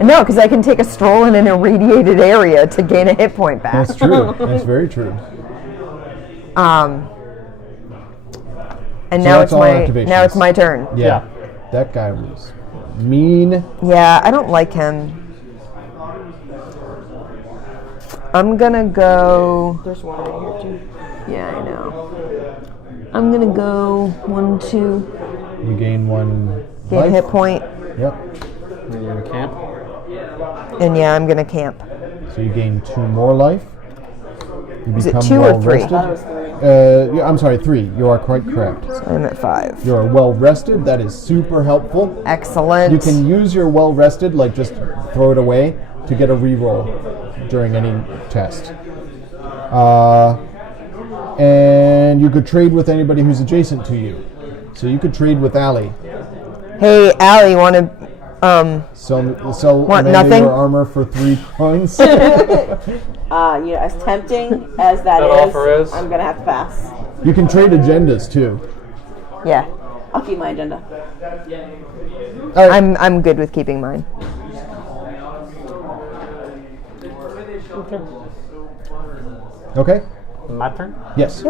No, because I can take a stroll in an irradiated area to gain a hit point back. That's true. That's very true. And So now that's all activations. now it's my turn. Yeah. That guy was mean. Yeah, I don't like him. I'm gonna go. There's one right here too. Yeah, I know. I'm gonna go 1, 2. You gain 1 Gain life. hit point, Yep. Then you're in camp. and yeah, I'm gonna camp. So you gain 2 more life. You Is it become 2 or well 3? I rested. thought it was 3. Yeah, I'm sorry, 3. You are quite correct. I'm at 5. You are well rested. That is super helpful. Excellent. You can use your well rested, like just throw it away, to get a reroll during any test. And you could trade with anybody who's adjacent to you. So you could trade with Allie. Hey, Allie, you want to? Sell Want Amanda nothing? your armor for 3 coins. As tempting as that offer is? I'm gonna have to pass. You can trade agendas too. Yeah, I'll keep my agenda. All right. I'm good with keeping mine. Okay. My turn. Yes.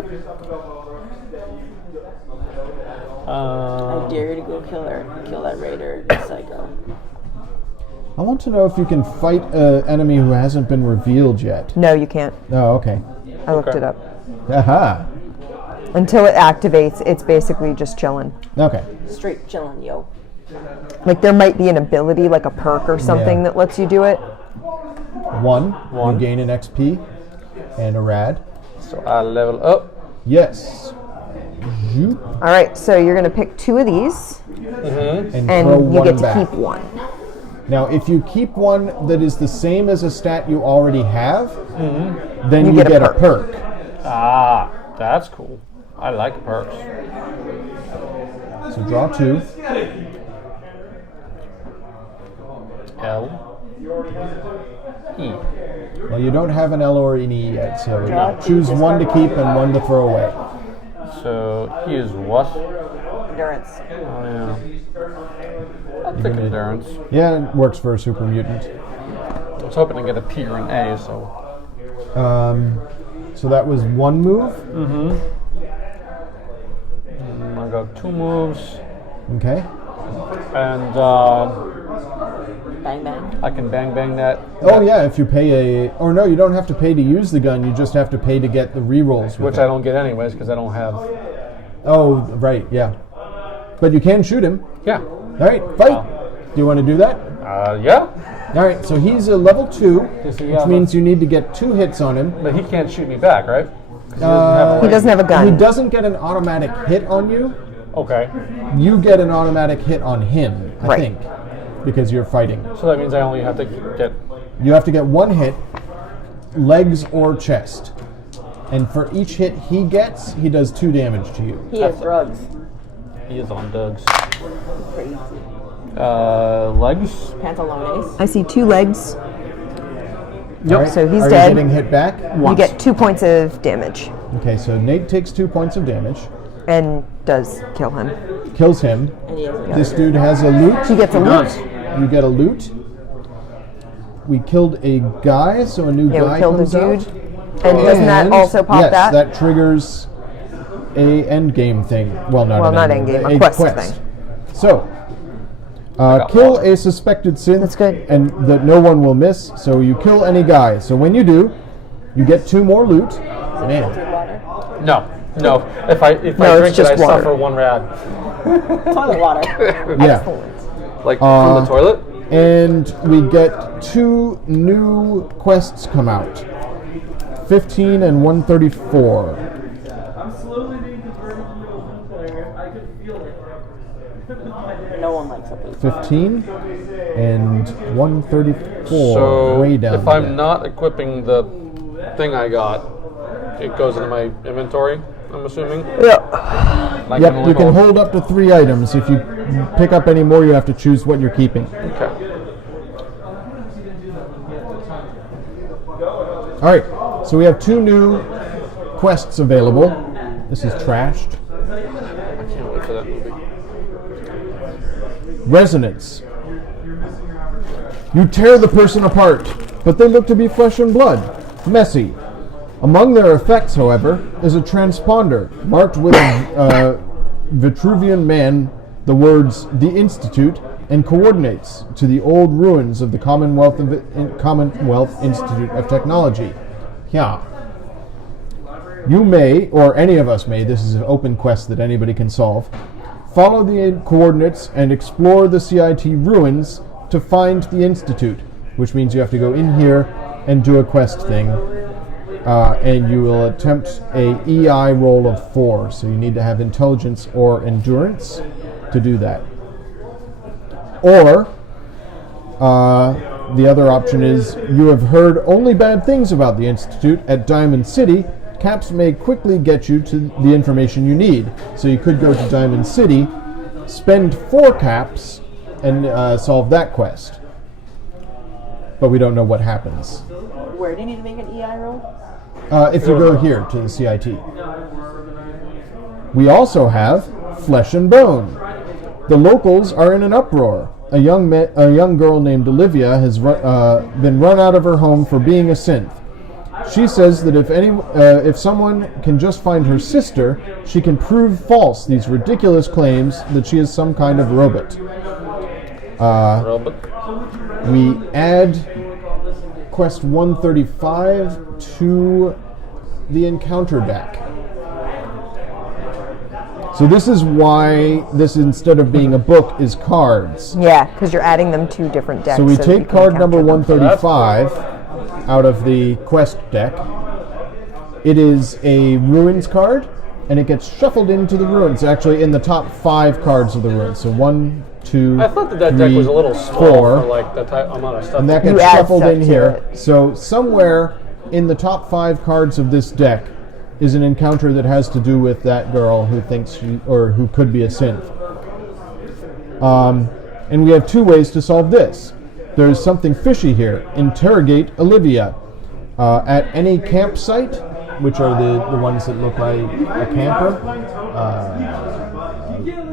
I dare you to go kill that raider, psycho. I want to know if you can fight an enemy who hasn't been revealed yet. No, you can't. Oh, okay. I looked Okay. it up. Aha. Until it activates, it's basically just chilling. Okay. Straight chillin', yo. Like there might be an ability, like a perk or something Yeah. that lets you do it. 1. One. You gain an XP and a rad. So I level up. Yes. Zoop. All right, so you're gonna pick 2 of these, And, and throw you one get to back. keep 1. Now, if you keep one that is the same as a stat you already have, then you get a get a perk. Ah, that's cool. I like perks. So draw 2. L. E. Well, you don't have an L or an E yet, so Draw 2, choose 1 to discard keep and 1 to throw away. So he is what? Endurance. Oh yeah. I'll take endurance. Yeah, it works for a super mutant. I was hoping to get a P or an A, so. So that was 1 move. I got 2 moves, Okay. and Bang bang. I can bang that. Oh yeah, if you pay or no, you don't have to pay to use the gun. You just have to pay to get the rerolls. With Which it. I don't get anyways because I don't have. Oh right, yeah. But you can shoot him. Yeah. All right, fight. Do you want to do that? Yeah. All right. So he's a level 2, Does he which have means you need to get 2 hits on him. But he can't shoot me back, right? 'Cause He doesn't have a He gun. doesn't get an automatic hit on you. Okay. You get an automatic hit on him, I Right. think, because you're fighting. So that means I only have to get. You have to get 1 hit, legs or chest. And for each hit he gets, he does 2 damage to you. He has drugs. He is on Doug's. Crazy. Legs. Pantalones. I see 2 legs. All right, So he's are dead. you getting hit back? You get 2 points of damage, Okay, so Nate takes 2 points of damage, and does kill him. kills him. And he has a This dude has a loot. He gets a loot. You get a loot. We killed a guy, so a new Yeah, guy we killed a comes dude. out. And doesn't that And also pop yes, that? that triggers a end game thing. Well, not Well, an not end game, end game, a quest thing. So, got kill lost. a suspected synth. That's good. And that no one will miss. So you kill any guy. So when you do, you get 2 more loot. Man, filtered water. No. If I No, it's drink it, just I water. suffer 1 rad. Toilet water. yeah. Like from the toilet. And we get 2 new quests come out. 15 and 134. No one likes a poop. 15 and 134. So way down. if I'm not equipping the thing I got, it goes into my inventory. I'm assuming. Yeah. I Yep, only you can hold up to 3 items. If you pick up any more, you have to choose what you're keeping. Okay. All right, so we have 2 new quests available. This is trashed. I can't wait for that movie. Resonance. You tear the person apart, but they look to be flesh and blood. Messy. Among their effects, however, is a transponder marked with Vitruvian Man, the words "The Institute," and coordinates to the old ruins of the Commonwealth Institute of Technology. Yeah. You may, or any of us may, this is an open quest that anybody can solve, follow the coordinates and explore the CIT ruins to find the Institute, which means you have to go in here and do a quest thing. And you will attempt a EI roll of 4, so you need to have intelligence or endurance to do that. Or, the other option is, you have heard only bad things about the Institute at Diamond City. Caps may quickly get you to the information you need. So you could go to Diamond City, spend 4 caps, and solve that quest. But we don't know what happens. Where do you need to make an EI roll? If you go here to the CIT. We also have Flesh and Bone. The locals are in an uproar. A young girl named Olivia has been run out of her home for being a synth. She says that if someone can just find her sister, she can prove false these ridiculous claims that she is some kind of robot. We add quest 135 to the encounter deck. So this is why this, instead of being a book, is cards. Yeah, because you're adding them to different decks. So we you take can card encounter number them. 135 out of the quest deck. It is a ruins card, and it gets shuffled into the ruins, actually in the top 5 cards of the ruins. So 1, 2, I thought that 3, deck was a little small 4, for like the type amount of stuff. and that You gets add shuffled stuff in to here. it. So somewhere in the top 5 cards of this deck is an encounter that has to do with that girl who thinks she, or who could be a synth. And we have 2 ways to solve this. There's something fishy here. Interrogate Olivia. At any campsite, which are the ones that look like a camper.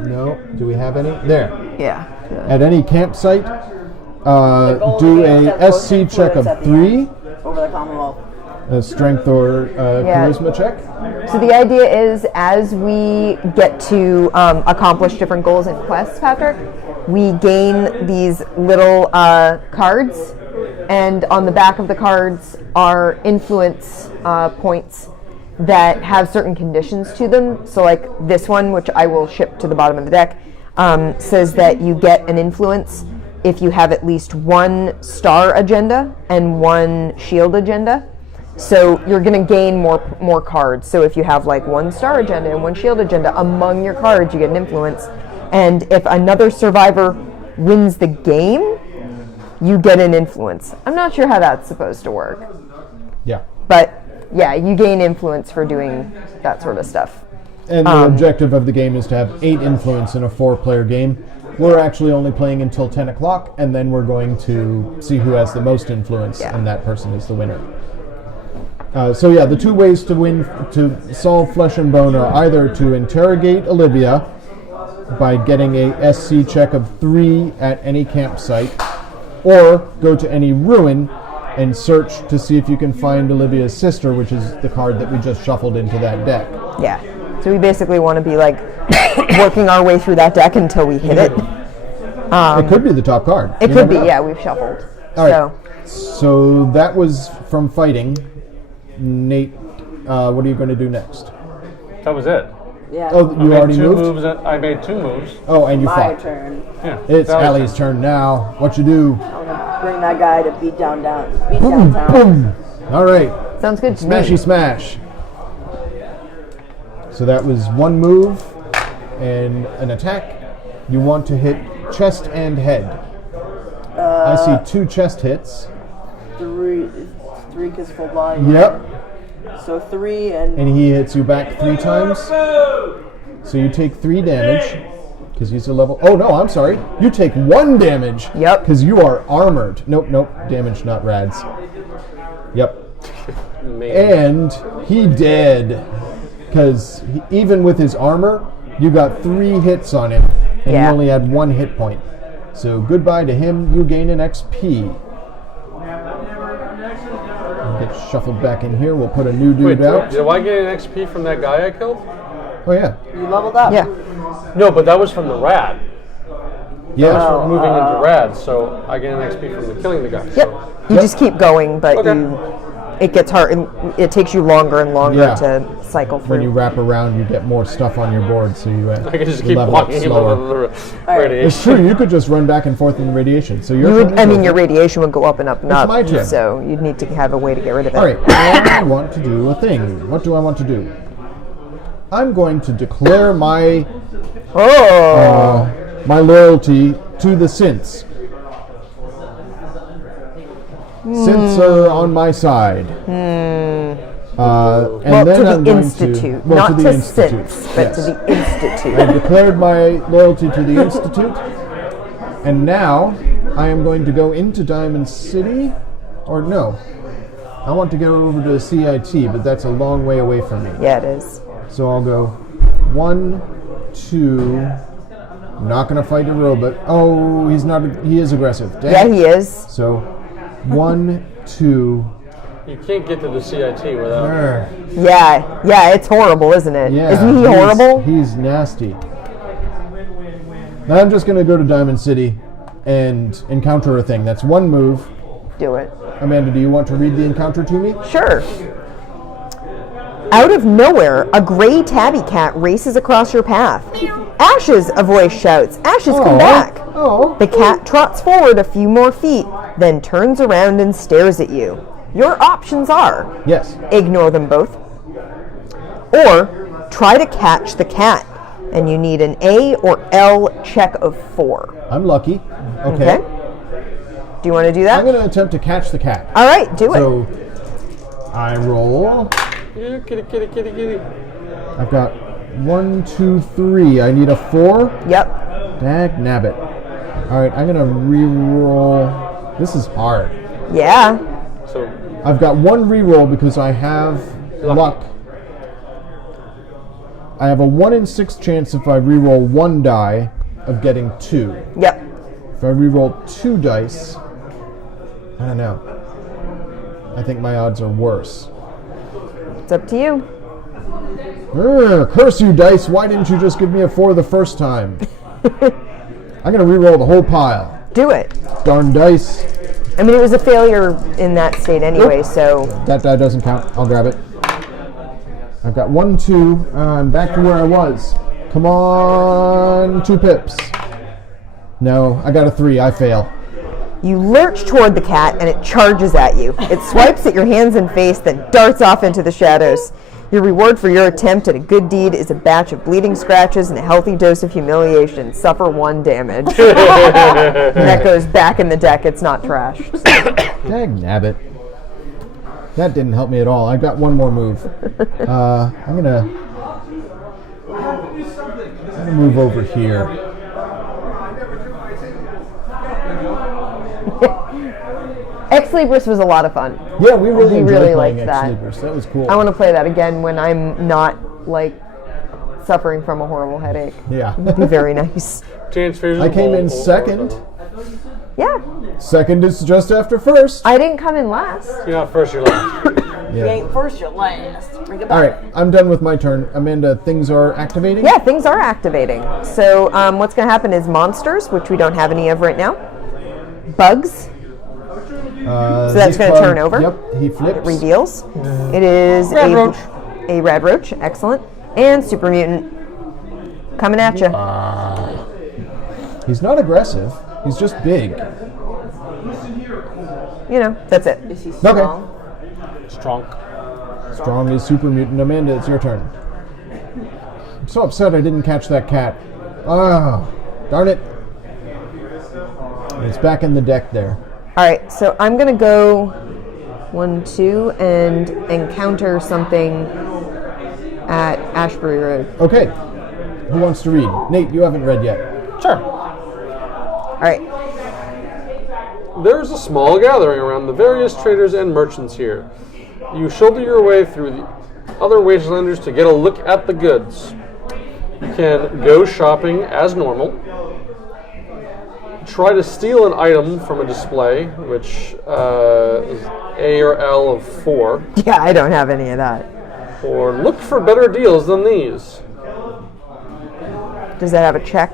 No, do we have any? There. Yeah. At any campsite, do a SC check of 3, Over the Commonwealth. a strength or charisma check. So the idea is, as we get to accomplish different goals and quests, Patrick, we gain these little cards, and on the back of the cards are influence points that have certain conditions to them. So like this one, which I will ship to the bottom of the deck, says that you get an influence if you have at least 1 star agenda and 1 shield agenda. So you're going to gain more cards. So if you have like 1 star agenda and 1 shield agenda among your cards, you get an influence. And if another survivor wins the game, you get an influence. I'm not sure how that's supposed to work. Yeah. But yeah, you gain influence for doing that sort of stuff. And the objective of the game is to have 8 influence in a 4-player game. We're actually only playing until 10 o'clock, and then we're going to see who has the most influence, and that person is the winner. So yeah, the 2 ways to solve Flesh and Bone are either to interrogate Olivia by getting a SC check of 3 at any campsite, or go to any ruin and search to see if you can find Olivia's sister, which is the card that we just shuffled into that deck. Yeah. So we basically want to be like working our way through that deck until we hit it. It could be the top card. It You could never be, know. yeah, we've shuffled. All right. So that was from fighting. Nate, what are you going to do next? That was it. Yeah. Oh, I you made already 2 moved? moves. I made 2 moves. Oh, and you My fought. turn. Yeah. It's that was Allie's turn now. What you do? I'm gonna bring that guy to beat downtown. Boom. All right. Sounds good to Smashy me. smash. So that was 1 move and an attack. You want to hit chest and head. I see 2 chest hits. 3 because full body. Yep. So 3 and And he hits you back 3 times. So you take 3 damage because he's a level. Oh no, I'm sorry. You take 1 damage. Yep. Because you are armored. Nope. Damage, not rads. Yep. And he dead. Because even with his armor, you got 3 hits on him, and he only had 1 hit point. So goodbye to him. You gain an XP. Get shuffled back in here. We'll put a new dude out. Did I get an XP from that guy I killed? Oh yeah. you leveled up. Yeah. No, but that was from the rad. Yeah. That was from moving into rad, so I get an XP from the killing the guy. Yep. You just keep going, but Okay. you it gets hard. It takes you longer and longer Yeah. to cycle through. When you wrap around, you get more stuff on your board, so you I can just keep level up walking slower. over the radiation. It's true. You could just run back and forth in the radiation. So You would, I mean, your radiation would go up and up and It's up. my turn. So you'd need to have a way to get rid of it. All right, I want to do a thing. What do I want to do? I'm going to declare my my loyalty to the synths. Synths are on my side. And Well, then to I'm the going Institute. well, Not to to the Institute. synths, but Yes. to the Institute. I declared my loyalty to the Institute, and now I am going to go into Diamond City, or no, I want to go over to CIT, but that's a long way away from me. Yeah, it is. So I'll go 1, 2. I'm not going to fight a robot. Oh, he's not. He is aggressive. Dang. Yeah, he is. So 1, 2. You can't get to the CIT without. There. Yeah, it's horrible, isn't it? Yeah, Isn't he horrible? He's nasty. Now I'm just going to go to Diamond City and encounter a thing. That's one move. Do it. Amanda, do you want to read the encounter to me? Sure. Out of nowhere, a gray tabby cat races across your path. Ashes, a voice shouts. Ashes, come back. Oh. The cat trots forward a few more feet, then turns around and stares at you. Your options are Yes. ignore them both, or try to catch the cat, and you need an A or L check of 4. I'm lucky. Okay? Do you want to do that? I'm going to attempt to catch the cat. All right, do it. So I roll. Yeah, kitty, kitty, kitty, kitty. I've got 1, 2, 3. I need a 4. Yep. Dag nabbit. All right, I'm going to re-roll. This is hard. Yeah. So I've got one re-roll because I have luck. I have a 1 in 6 chance if I re-roll 1 die of getting 2. Yep. If I re-roll 2 dice, I don't know. I think my odds are worse. It's up to you. Curse you, dice. Why didn't you just give me a 4 the first time? I'm going to re-roll the whole pile. Do it. Darn dice. I mean, it was a failure in that state anyway, so That die doesn't count. I'll grab it. I've got 1, 2. I'm back to where I was. Come on, 2 pips. No, I got a 3. I fail. you lurch toward the cat and it charges at you. It swipes at your hands and face, then darts off into the shadows. Your reward for your attempt at a good deed is a batch of bleeding scratches and a healthy dose of humiliation. Suffer 1 damage. And that goes back in the deck. It's not trash. So. Dag nabbit. That didn't help me at all. I got one more move. I'm gonna move over here. Ex Libris was a lot of fun. Yeah, we really enjoyed really playing liked Ex that. Libris. That was cool. I want to play that again when I'm not like suffering from a horrible headache. Yeah. It'd be very nice. I came in second. Yeah. Second is just after first. I didn't come in last. You're not first, you're last. You ain't first, you're last. Bring it back. All right, I'm done with my turn. Amanda, things are activating? Yeah, things are activating. So what's going to happen is monsters, which we don't have any of right now. Bugs. So that's going to turn over. Yep, he flips. It reveals. It is a red roach. Excellent. And super mutant. Coming at you. He's not aggressive. He's just big. You know, that's it. Is he strong? Strong. Strong is super mutant. Amanda, it's your turn. I'm so upset I didn't catch that cat. Oh, darn it. It's back in the deck there. All right, so I'm going to go 1, 2, and encounter something at Ashbury Road. Okay. Who wants to read? Nate, you haven't read yet. Sure. All right. There's a small gathering around the various traders and merchants here. You shoulder your way through the other wastelanders to get a look at the goods. You can go shopping as normal. Try to steal an item from a display, which is A or L of 4. Yeah, I don't have any of that. Or look for better deals than these. Does that have a check?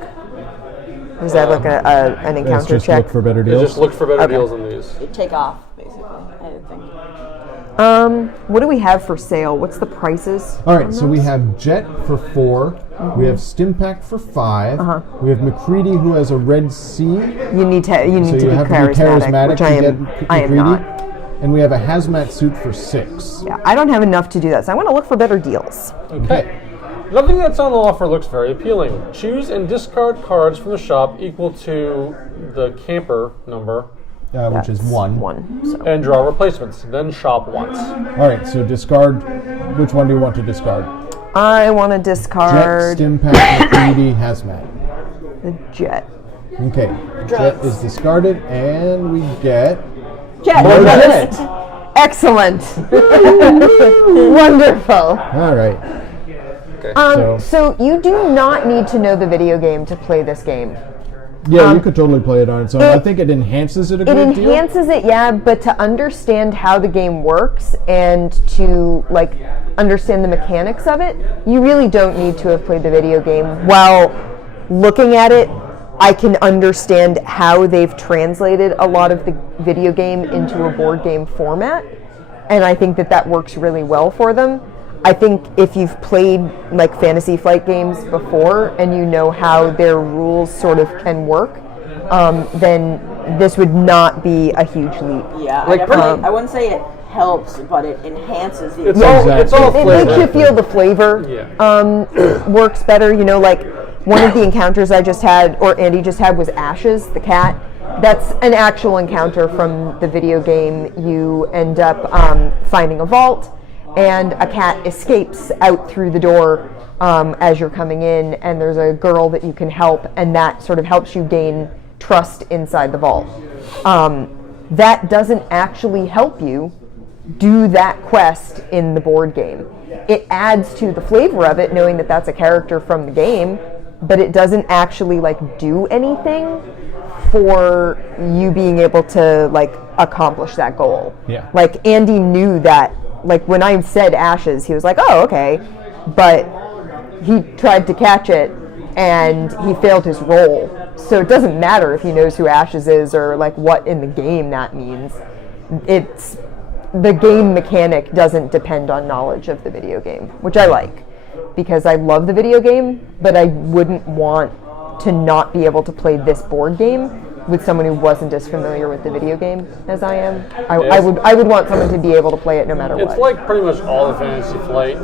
Does that look at an Let's encounter just check? look for better You deals. just look for better Okay. deals than these. You take off, basically. I didn't think. What do we have for sale? What's the prices? All right, so we have Jet for 4. We have Stimpack for 5. We have McCready, who has a red C. You need to be charismatic, charismatic which to get I am McCready. not. And we have a hazmat suit for 6. Yeah, I don't have enough to do that, so I want to look for better deals. Okay. Nothing that's on offer looks very appealing. Choose and discard cards from the shop equal to the camper number. Which is 1. So. And draw replacements. Then shop once. All right, so discard. Which one do you want to discard? I want to discard Jet, Stimpack, McCready, hazmat. the Jet. Okay, Jet is discarded, and we get Jet. more Jet. Excellent. Wonderful. All right. Okay. So you do not need to know the video game to play this game. Yeah, you could totally play it on its own. I think it enhances it a It great deal. enhances it, yeah, but to understand how the game works and to understand the mechanics of it, you really don't need to have played the video game. While looking at it, I can understand how they've translated a lot of the video game into a board game format, and I think that works really well for them. I think if you've played Fantasy Flight games before and you know how their rules sort of can work, then this would not be a huge leap. Yeah, I wouldn't say it helps, but it enhances the It's all It flavor. makes you feel the flavor. Yeah. Works better. One of the encounters I just had, or Andy just had, was Ashes, the cat. That's an actual encounter from the video game. You end up finding a vault, and a cat escapes out through the door as you're coming in, and there's a girl that you can help, and that sort of helps you gain trust inside the vault. That doesn't actually help you do that quest in the board game. It adds to the flavor of it, knowing that that's a character from the game, but it doesn't actually do anything for you being able to accomplish that goal. Yeah. Andy knew that. When I said Ashes, he was like, "Oh, okay," but he tried to catch it and he failed his roll. So it doesn't matter if he knows who Ashes is or what in the game that means. It's the game mechanic doesn't depend on knowledge of the video game, which I like because I love the video game, but I wouldn't want to not be able to play this board game with someone who wasn't as familiar with the video game as I am. I would want someone to be able to play it no matter what. It's like pretty much all the Fantasy Flight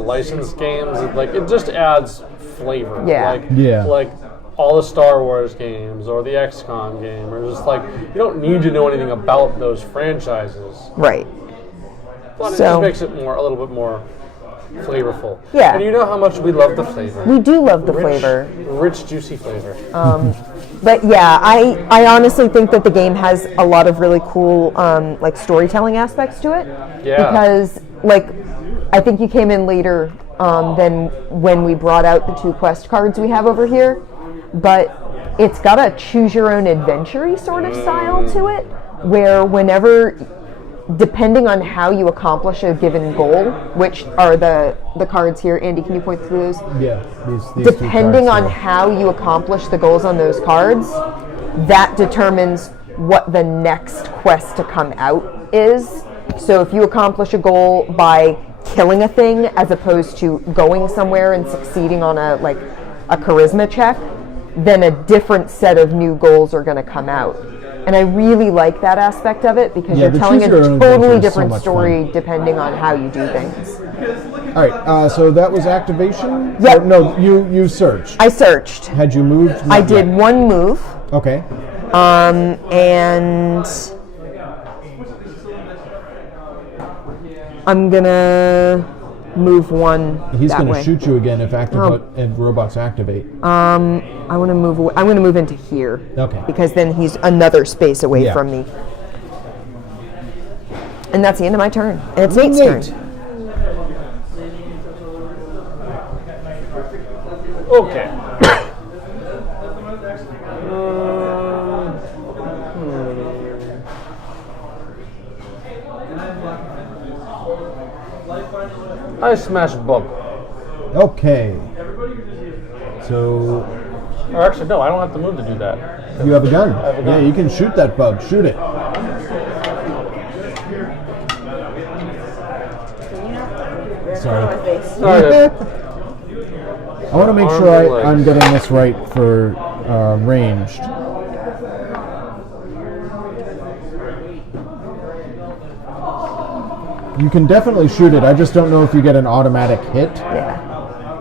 licensed games. It just adds flavor. Yeah. Like all the Star Wars games or the XCOM game, or just you don't need to know anything about those franchises. Right. But it just makes it a little bit more flavorful. Yeah. And you know how much we love the flavor. We do love the flavor. Rich, juicy flavor. But yeah, I honestly think that the game has a lot of really cool storytelling aspects to it. Yeah. Because I think you came in later than when we brought out the 2 quest cards we have over here, but it's got a choose your own adventure-y sort of style to it, where depending on how you accomplish a given goal, which are the cards here. Andy, can you point to those? Yeah, these Depending 2 cards on how you accomplish the goals on those cards, that determines what the next quest to come out is. So if you accomplish a goal by killing a thing as opposed to going somewhere and succeeding on a charisma check, then a different set of new goals are going to come out. And I really like that aspect of it because you're telling a totally different story depending on how you do things. All right, so that was activation? Yep. No, you searched. I searched. Had you moved? I did one move. Okay. And I'm gonna move one. He's that going to way. shoot you again if and robots activate. I want to move away. I'm going to move into here. Okay. Because then he's another space away Yeah. from me. And that's the end of my turn. And it's Nate's turn. Okay. I smash bug. Okay. So Or actually, no, I don't have to move to do that. you have a gun. have a gun. Yeah, you can shoot that bug. Shoot it. Sorry. My face. Sorry. I want to make Arms sure and legs. I'm getting this right for ranged. You can definitely shoot it. I just don't know if you get an automatic hit Yeah.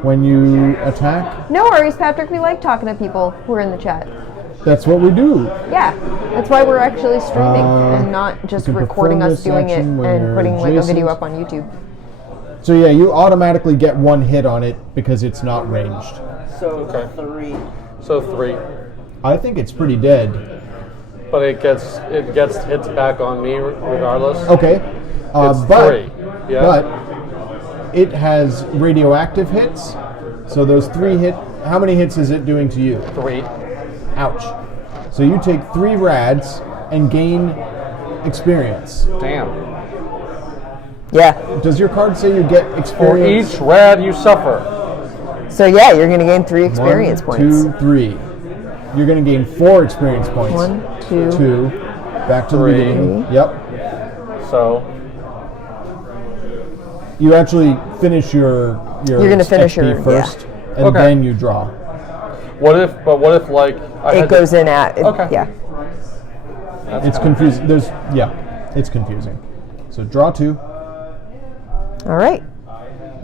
when you attack. No worries, Patrick. We like talking to people who are in the chat. That's what we do. Yeah, that's why we're actually streaming and not just you can recording perform us this doing it action when and you're putting like a video adjacent. up on YouTube. So yeah, you automatically get one hit on it because it's not ranged. So Okay. 3. So 3. I think it's pretty dead. But it gets hits back on me regardless. Okay. It's but 3. Yeah. but it has radioactive hits. So those 3 hit. How many hits is it doing to you? 3. Ouch. So you take 3 rads and gain experience. Damn. Yeah. Does your card say you get For experience? each rad you suffer. So yeah, you're gonna gain 3 experience 1, points. 2, 3. You're going to gain 4 experience points. 1, 2. 2. Back to 3. the beginning. Yep. So You actually finish your You're gonna finish XP your- first, and Okay. then you draw. what if like I It had goes in at Okay. yeah. That's It's kinda- confusing. It's confusing. So draw 2. All right.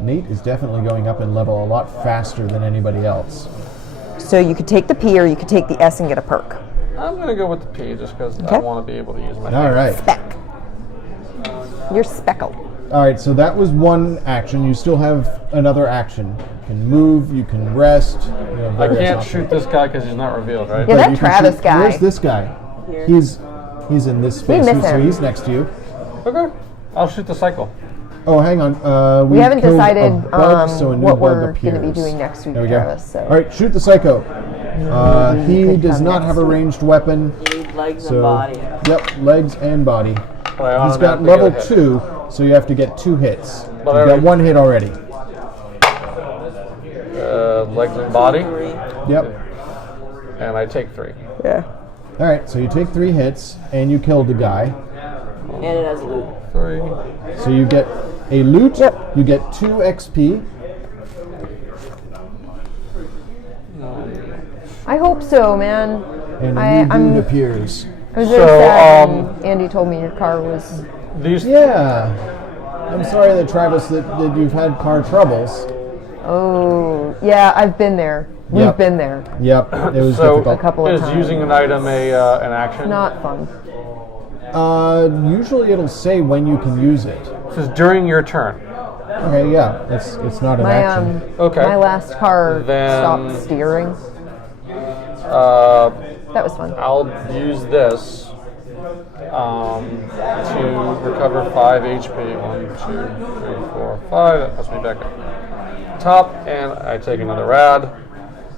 Nate is definitely going up in level a lot faster than anybody else. So you could take the P or you could take the S and get a perk. I'm gonna go with the P just because I Okay. want to be able to use my. All right. Speck. You're speckled. All right. So that was one action. You still have another action. You can move. You can rest. You have I various can't options. shoot this guy because he's not revealed, right? Yeah, But that you can Travis shoot- guy. Where's this guy? Here. He's in this space. miss So him. he's next to you. Okay. I'll shoot the cycle. Oh, hang on. We haven't killed a decided bug, so a new what bug we're going to be appears. doing next week, There we go. Travis. So. All right, shoot the psycho. He could does come not next have a week. ranged weapon. You need legs So, and body. Yep, legs and body. But I He's got automatically level get a hit. 2, so you have to get 2 hits. But You've I got already- 1 hit already. Legs and body, 3. Yep. and I take 3. Yeah. All right, so you take 3 hits and you kill the guy. And it has loot. 3. So you get a loot. Yep. You get 2 XP. I hope so, man. And a I'm- new dude appears. I was very So, sad when Andy told me your car was. These. Yeah. I'm sorry that Travis that you've had car troubles. Oh, yeah, I've been there. We've Yep. been there. Yep, it was So difficult. A couple of is times. using an item an action? Not fun. Usually it'll say when you can use it. This is during your turn. Okay, yeah, it's not an My action. Okay. my last car Then- stopped steering. Uh, That was fun. I'll use this to recover 5 HP. 1, 2, 3, 4, 5. That puts me back up top, and I take another rad,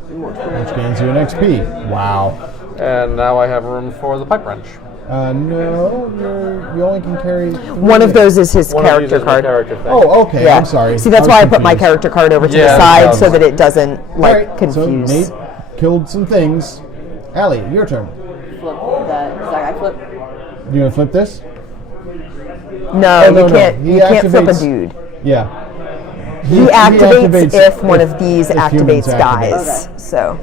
Which gains you an XP. Wow. and now I have room for the pipe wrench. No, you only can carry. One of those is his One of these character is my card. character thing. Oh, okay. Yeah. I'm sorry. See, that's was why I put my confused. character card over to Yeah, the side that so was- that it doesn't All like right, confuse. So Nate killed some things. Allie, your turn. Flip that. Is that guy flip? You gonna flip this? No, Oh, no, you can't. He You can't flip a activates- dude. Yeah. He activates if one if- of these if humans activates activate. dies. So,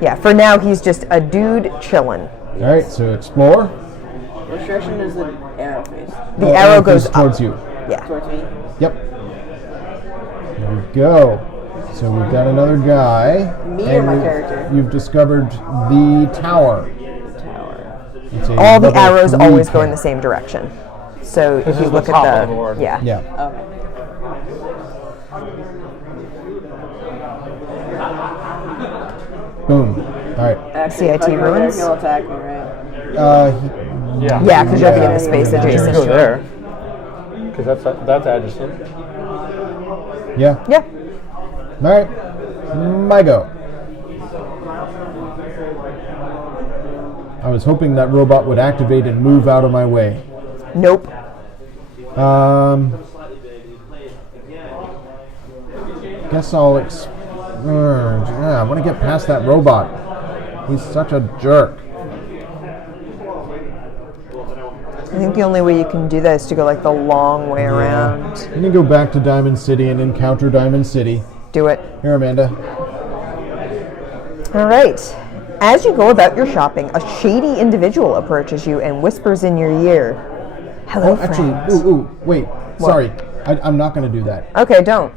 yeah. For now, he's just a dude chilling. All right, so explore. Restriction is the arrow face. The arrow goes towards up. you. Yeah. Towards me. Yep. There we go. So we've got another guy. Me or and my you've- character? You've discovered the tower. Tower. It's a All the level arrows 3 always go in tower. the same direction. So This if you is the look top at of the board. yeah. Yeah. Okay. Boom. All right. Actually, CIT if I go there, ruins? He'll attack me, right? Yeah. Yeah, because you'll be in Yeah. the space You can adjacent. go there, because that's adjacent. Yeah. Yeah. All right. My go. I was hoping that robot would activate and move out of my way. Nope. Guess I'll I want to get past that robot. He's such a jerk. I think the only way you can do that is to go like the long way around. I'm gonna go back to Diamond City and encounter Diamond City. Do it. Here, Amanda. All right. As you go about your shopping, a shady individual approaches you and whispers in your ear, "Hello, Oh, actually, friend." wait. Sorry, I'm not gonna do that. Okay, don't.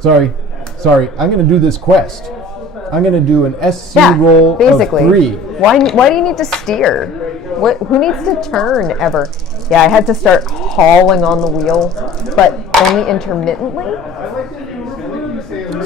Sorry. I'm gonna do this quest. I'm gonna do an SC Yeah, roll basically. of 3. Why do you need to steer? Who needs to turn ever? Yeah, I had to start hauling on the wheel, but only intermittently.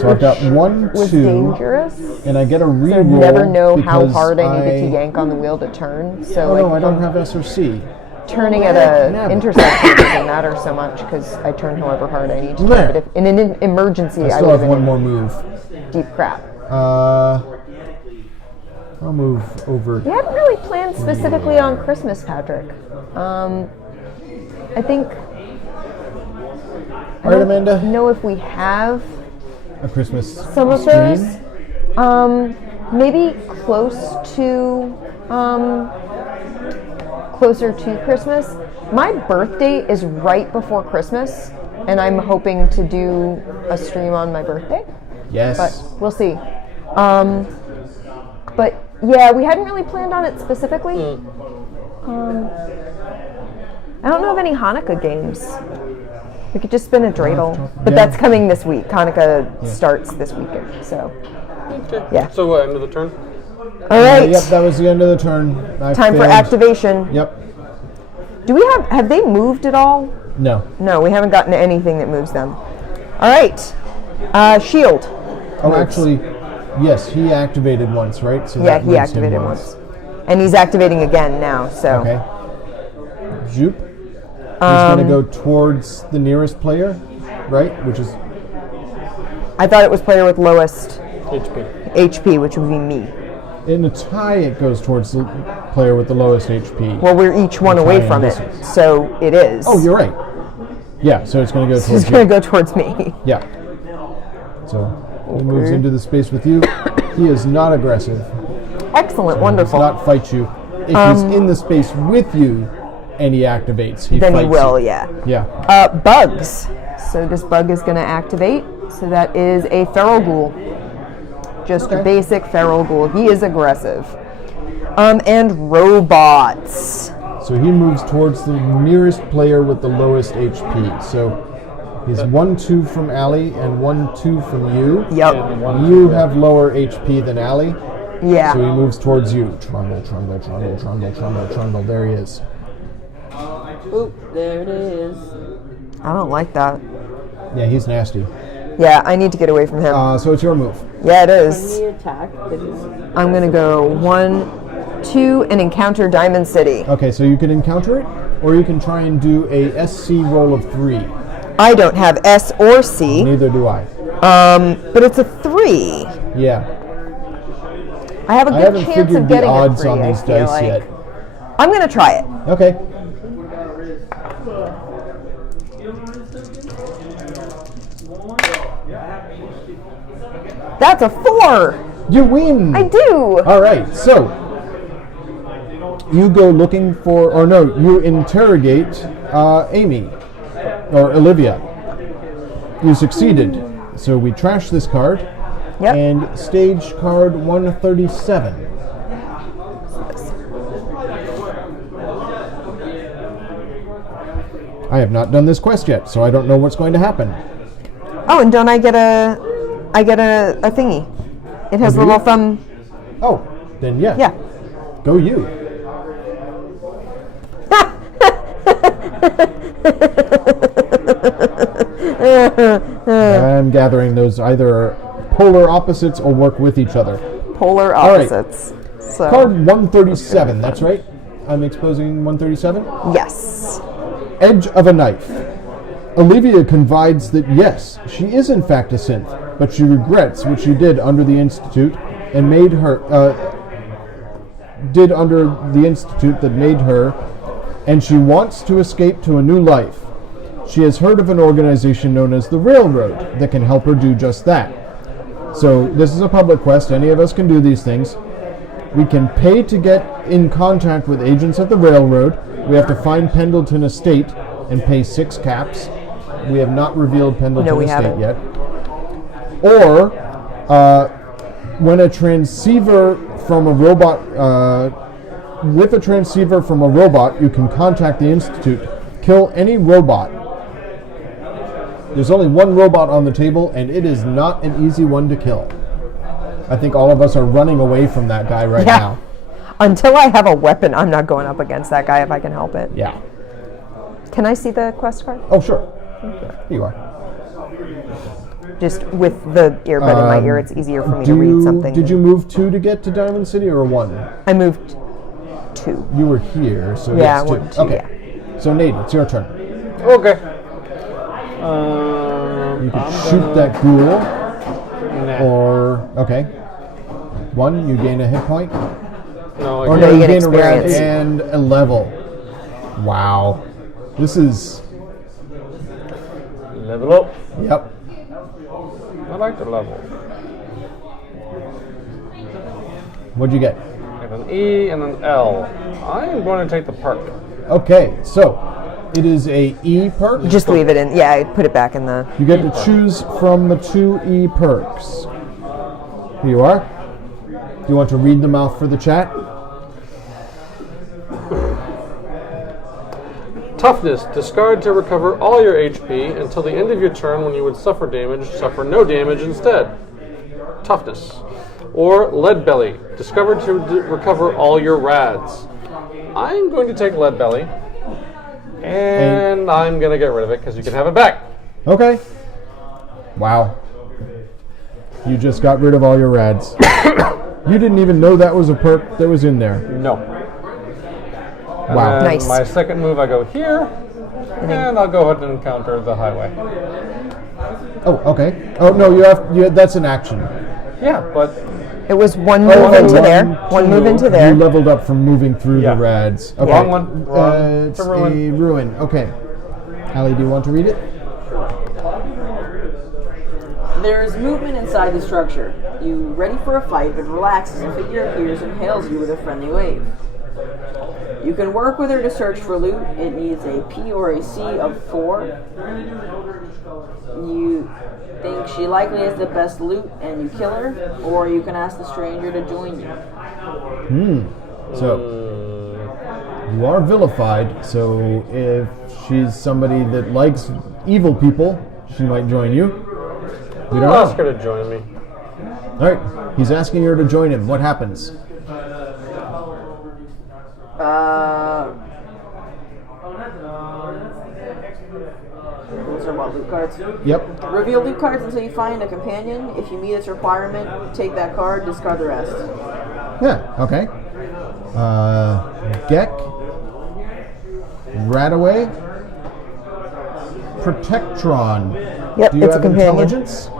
So I've got 1, Was 2, dangerous. and I get a So re-roll. I'd never know how because hard I needed to yank on the wheel to turn. So Oh like no, I don't have S or C. turning at a Nabbit. intersection doesn't matter so much because I turn however hard I need to. There. But if in an emergency, I I still would have have one been more move. in deep crap. I'll move over. We hadn't really planned specifically on Christmas, Patrick. I think. All right, Amanda. Know if we have A Christmas some of stream. those. Maybe closer to Christmas. My birthday is right before Christmas, and I'm hoping to do a stream on my birthday. Yes. But we'll see. But yeah, we hadn't really planned on it specifically. I don't know of any Hanukkah games. We could just spin a dreidel, but Yeah. that's coming this week. Hanukkah starts this weekend, so Okay. yeah. So end of the turn. All right, Yep, that was the end of the turn. I time for failed. activation. Yep. Do we have they moved at all? No. No, we haven't gotten to anything that moves them. All right, shield. Oh, actually, yes, he activated once, right? So Yeah, that he moves him activated once, and he's activating again now. So Okay. Zoop. He's going to go towards the nearest player, right? Which is I thought it was player with lowest HP. HP, which would be me. in a tie. It goes towards the player with the lowest HP. Well, we're each one away tie from on it, this one. so it is. Oh, you're right. Yeah, so it's going to go He's towards going you. to go towards me. Yeah. So he moves into the space with you. He is not aggressive. Excellent, He does wonderful. not fight you. If he's in the space with you and he activates, Then he fights will, you. yeah. Yeah. Bugs. So this bug is going to activate. So that is a feral ghoul. Just your basic feral ghoul. He is aggressive. And robots. So he moves towards the nearest player with the lowest HP. So he's 1-2 from Allie and 1-2 from you. Yep. You have lower HP than Allie. Yeah. So he moves towards you. Trundle, trundle, trundle, trundle, trundle, trundle. There he is. Oop, there it is. I don't like that. Yeah, he's nasty. Yeah, I need to get away from him. So it's your move. Yeah, it is. The attack. I'm going to go 1, 2, and encounter Diamond City. Okay, so you can encounter it, or you can try and do a SC roll of 3. I don't have S or C, Neither do I. but it's a 3. Yeah. I have a I good haven't chance figured of the getting odds a 3, on I these feel dice like. yet. I'm going to try it. Okay. That's a 4. You win! I do. All right, so you go looking for, or no, you interrogate Amy, or Olivia. You succeeded. So we trash this card. Yep. And stage card 137. I have not done this quest yet, so I don't know what's going to happen. Oh, and don't I get a thingy? It has a do you? little thumb. Oh, then yeah. Yeah. Go you. I'm gathering those either polar opposites or work with each other. Polar right. opposites. So Card 137, that's right? I'm exposing 137? yes. Edge of a Knife. Olivia confides that yes, she is in fact a synth, but she regrets what she did under the Institute and made her, that made her, and she wants to escape to a new life. She has heard of an organization known as the Railroad that can help her do just that. So this is a public quest. Any of us can do these things. We can pay to get in contact with agents at the Railroad, We have to find Pendleton Estate and pay 6 caps. We have not revealed Pendleton Estate haven't. yet. Or when a transceiver from a robot, with a transceiver from a robot, you can contact the Institute. Kill any robot. There's only one robot on the table, and it is not an easy one to kill. I think all of us are running away from that guy right now. Until I have a weapon, I'm not going up against that guy if I can help it. Yeah. Can I see the quest card? Oh, sure. Here you are. Just with the earbud in my ear, it's easier for me to read something. Did you move 2 to get to Diamond City, or 1? I moved 2. You were here, so Yeah, yes, I 2. went 2, Okay. So, Nate, it's your turn. Okay. You can shoot that ghoul. Nah. Or, okay. 1, you gain a hit point. No, Or I no, can't. you get gain a round experience. and a level. Wow. This is, Level up. yep. I like the level. What'd you get? I have an E and an L. I am going to take the perk. Okay, so it is a E perk. Just leave it in. Yeah, I put it back in the... You get to choose from the 2 E perks. Here you are. Do you want to read them out for the chat? Toughness. Discard to recover all your HP until the end of your turn. When you would suffer damage, suffer no damage instead. Toughness. Or Lead Belly. Discover to recover all your rads. I'm going to take Lead Belly. And I'm going to get rid of it because you can have it back. Okay. Wow. You just got rid of all your rads. You didn't even know that was a perk that was in there. No. Wow. And then Nice. my second move, I go here. And I'll go ahead and counter the highway. Oh, okay. Oh, no, that's an action. Yeah, but It was one move into there. One move into there. You leveled up from moving through Yeah. the rads. Okay. Wrong one. Wrong. It's It's a ruin. a ruin. Okay. Allie, do you want to read it? There is movement inside the structure. You ready for a fight, but relax as a figure appears and hails you with a friendly wave. You can work with her to search for loot. It needs a P or a C of 4. You think she likely has the best loot and you kill her, or you can ask the stranger to join you. So, you are vilified, so if she's somebody that likes evil people, she might join you. We don't I'll ask know. her to join me. Alright, he's asking her to join him. What happens? Those are what, loot cards? Yep. Reveal loot cards until you find a companion. If you meet its requirement, take that card, discard the rest. Yeah, okay. Gek. Radaway. Protectron. Yep, Do you it's a have companion. intelligence?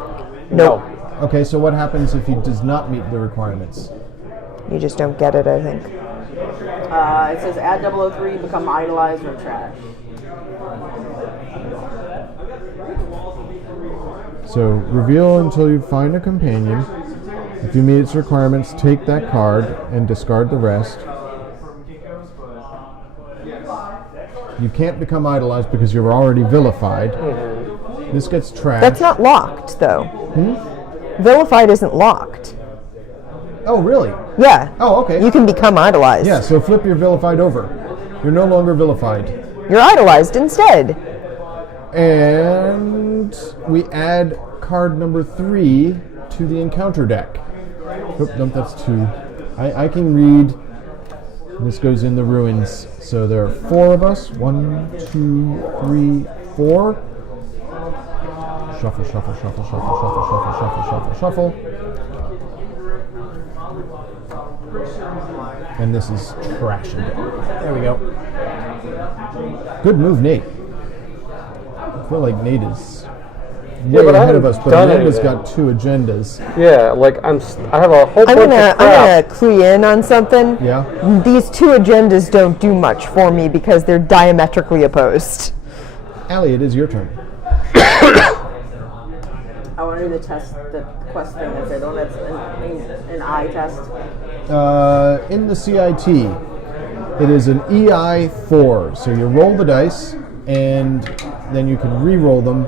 Nope. Okay, so what happens if he does not meet the requirements? You just don't get it, I think. It says add 003, become idolized or trash. So, reveal until you find a companion. If you meet its requirements, take that card and discard the rest. You can't become idolized because you're already vilified. This gets trashed. That's not locked, though. Vilified isn't locked. Oh, really? Yeah. Oh, okay. You can become idolized. Yeah, so flip your vilified over. You're no longer vilified. You're idolized instead. And we add card number 3 to the encounter deck. Oop, nope, that's 2. I can read. This goes in the ruins. So there are 4 of us. 1, 2, 3, 4. Shuffle, shuffle, shuffle, shuffle, shuffle, shuffle, shuffle, shuffle, shuffle. And this is trashing it. There we go. Good move, Nate. I feel like Nate is way but I ahead of haven't us, but done Amanda's anything. got 2 agendas. Yeah, like I have a whole I'm bunch gonna of crap. clue you in on something. Yeah? These 2 agendas don't do much for me because they're diametrically opposed. Allie, it is your turn. I want to do the test, the quest thing that's it. Don't have an eye test. In the CIT, It is an EI4. So you roll the dice, and then you can re-roll them.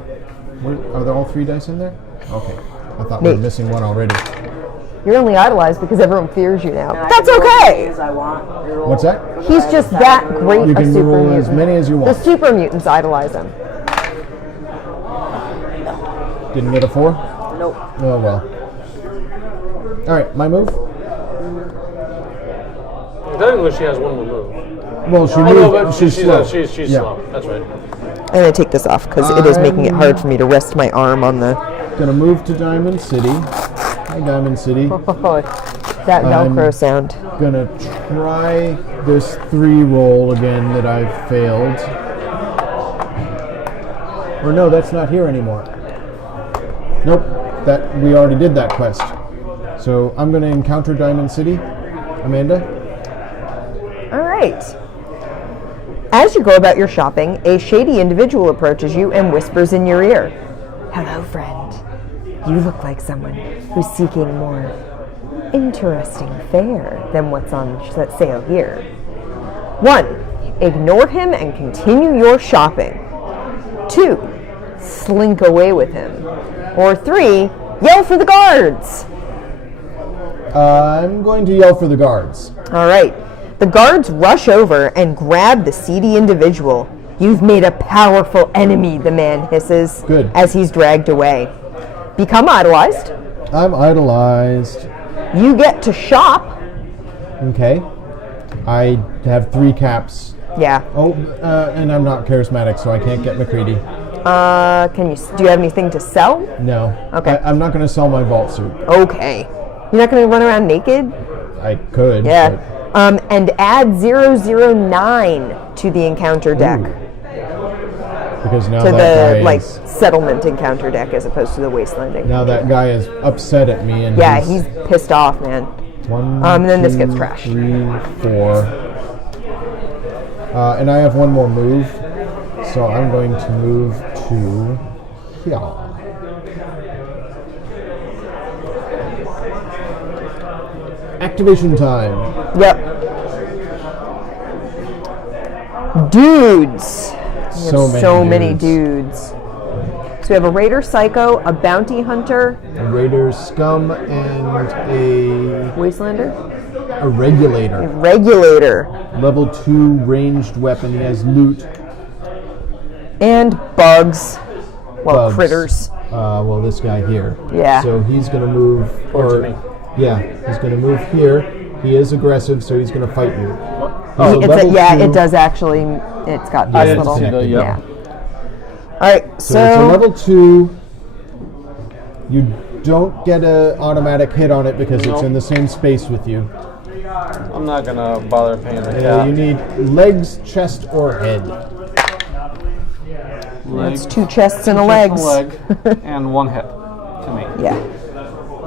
Are there all 3 dice in there? Okay. I thought we were missing one already. You're only idolized because everyone fears you now. And I That's can roll as okay. many as I want. Reroll. What's that? He's just that great You a can super roll mutant. as many as you The want. super mutants idolize him. Didn't get a 4? Nope. Oh, well. All right, my move. Technically, she has one more move. Well, she Oh, moved. no, but she's slow. she's Yeah. slow. That's right. I'm going to take this off because it is making it hard for me to rest my arm on the... Gonna move to Diamond City. Hi, Diamond City. that Velcro sound. Gonna try this 3 roll again that I've failed. Or no, that's not here anymore. Nope, that we already did that quest. So I'm gonna encounter Diamond City. Amanda? All right. As you go about your shopping, a shady individual approaches you and whispers in your ear. Hello, friend. You look like someone who's seeking more interesting fare than what's on sale here. 1. Ignore him and continue your shopping. 2. Slink away with him. Or 3. Yell for the guards. I'm going to yell for the guards. All right. The guards rush over and grab the seedy individual. You've made a powerful enemy, the man hisses. Good. As he's dragged away. Become idolized. I'm idolized. You get to shop. Okay. I have 3 caps. Yeah. Oh, and I'm not charismatic, so I can't get McCready. Do you have anything to sell? No. Okay. I'm not going to sell my vault suit. Okay. You're not going to run around naked? I could. Yeah. And add 009 to the encounter deck. Because now To that the guy is, settlement encounter deck as opposed to the wastelanding. now that guy is upset at me, and Yeah, he's pissed off, man. 1, and then this 2, gets trashed. 3, 4. And I have one more move, so I'm going to move to here. Activation time. Yep. Dudes. We have So many dudes. dudes. So we have a raider psycho, a bounty hunter, A raider scum and a wastelander, regulator. regulator, Level 2 ranged weapon. He has loot. and bugs. Well, Bugs. critters. Well, this guy here. Yeah. So he's going to move. Towards me. Yeah, he's going to move here. He is aggressive, so he's going to fight you. Oh, level 2, It does actually. It's got Yeah, this it's little. connected. Yeah. All right. So it's a level 2. You don't get an automatic hit on it because it's Nope. in the same space with you. I'm not gonna bother paying the You need legs, chest, or head. That's 2 chests and a legs. leg, and 1 hit to me. Yeah.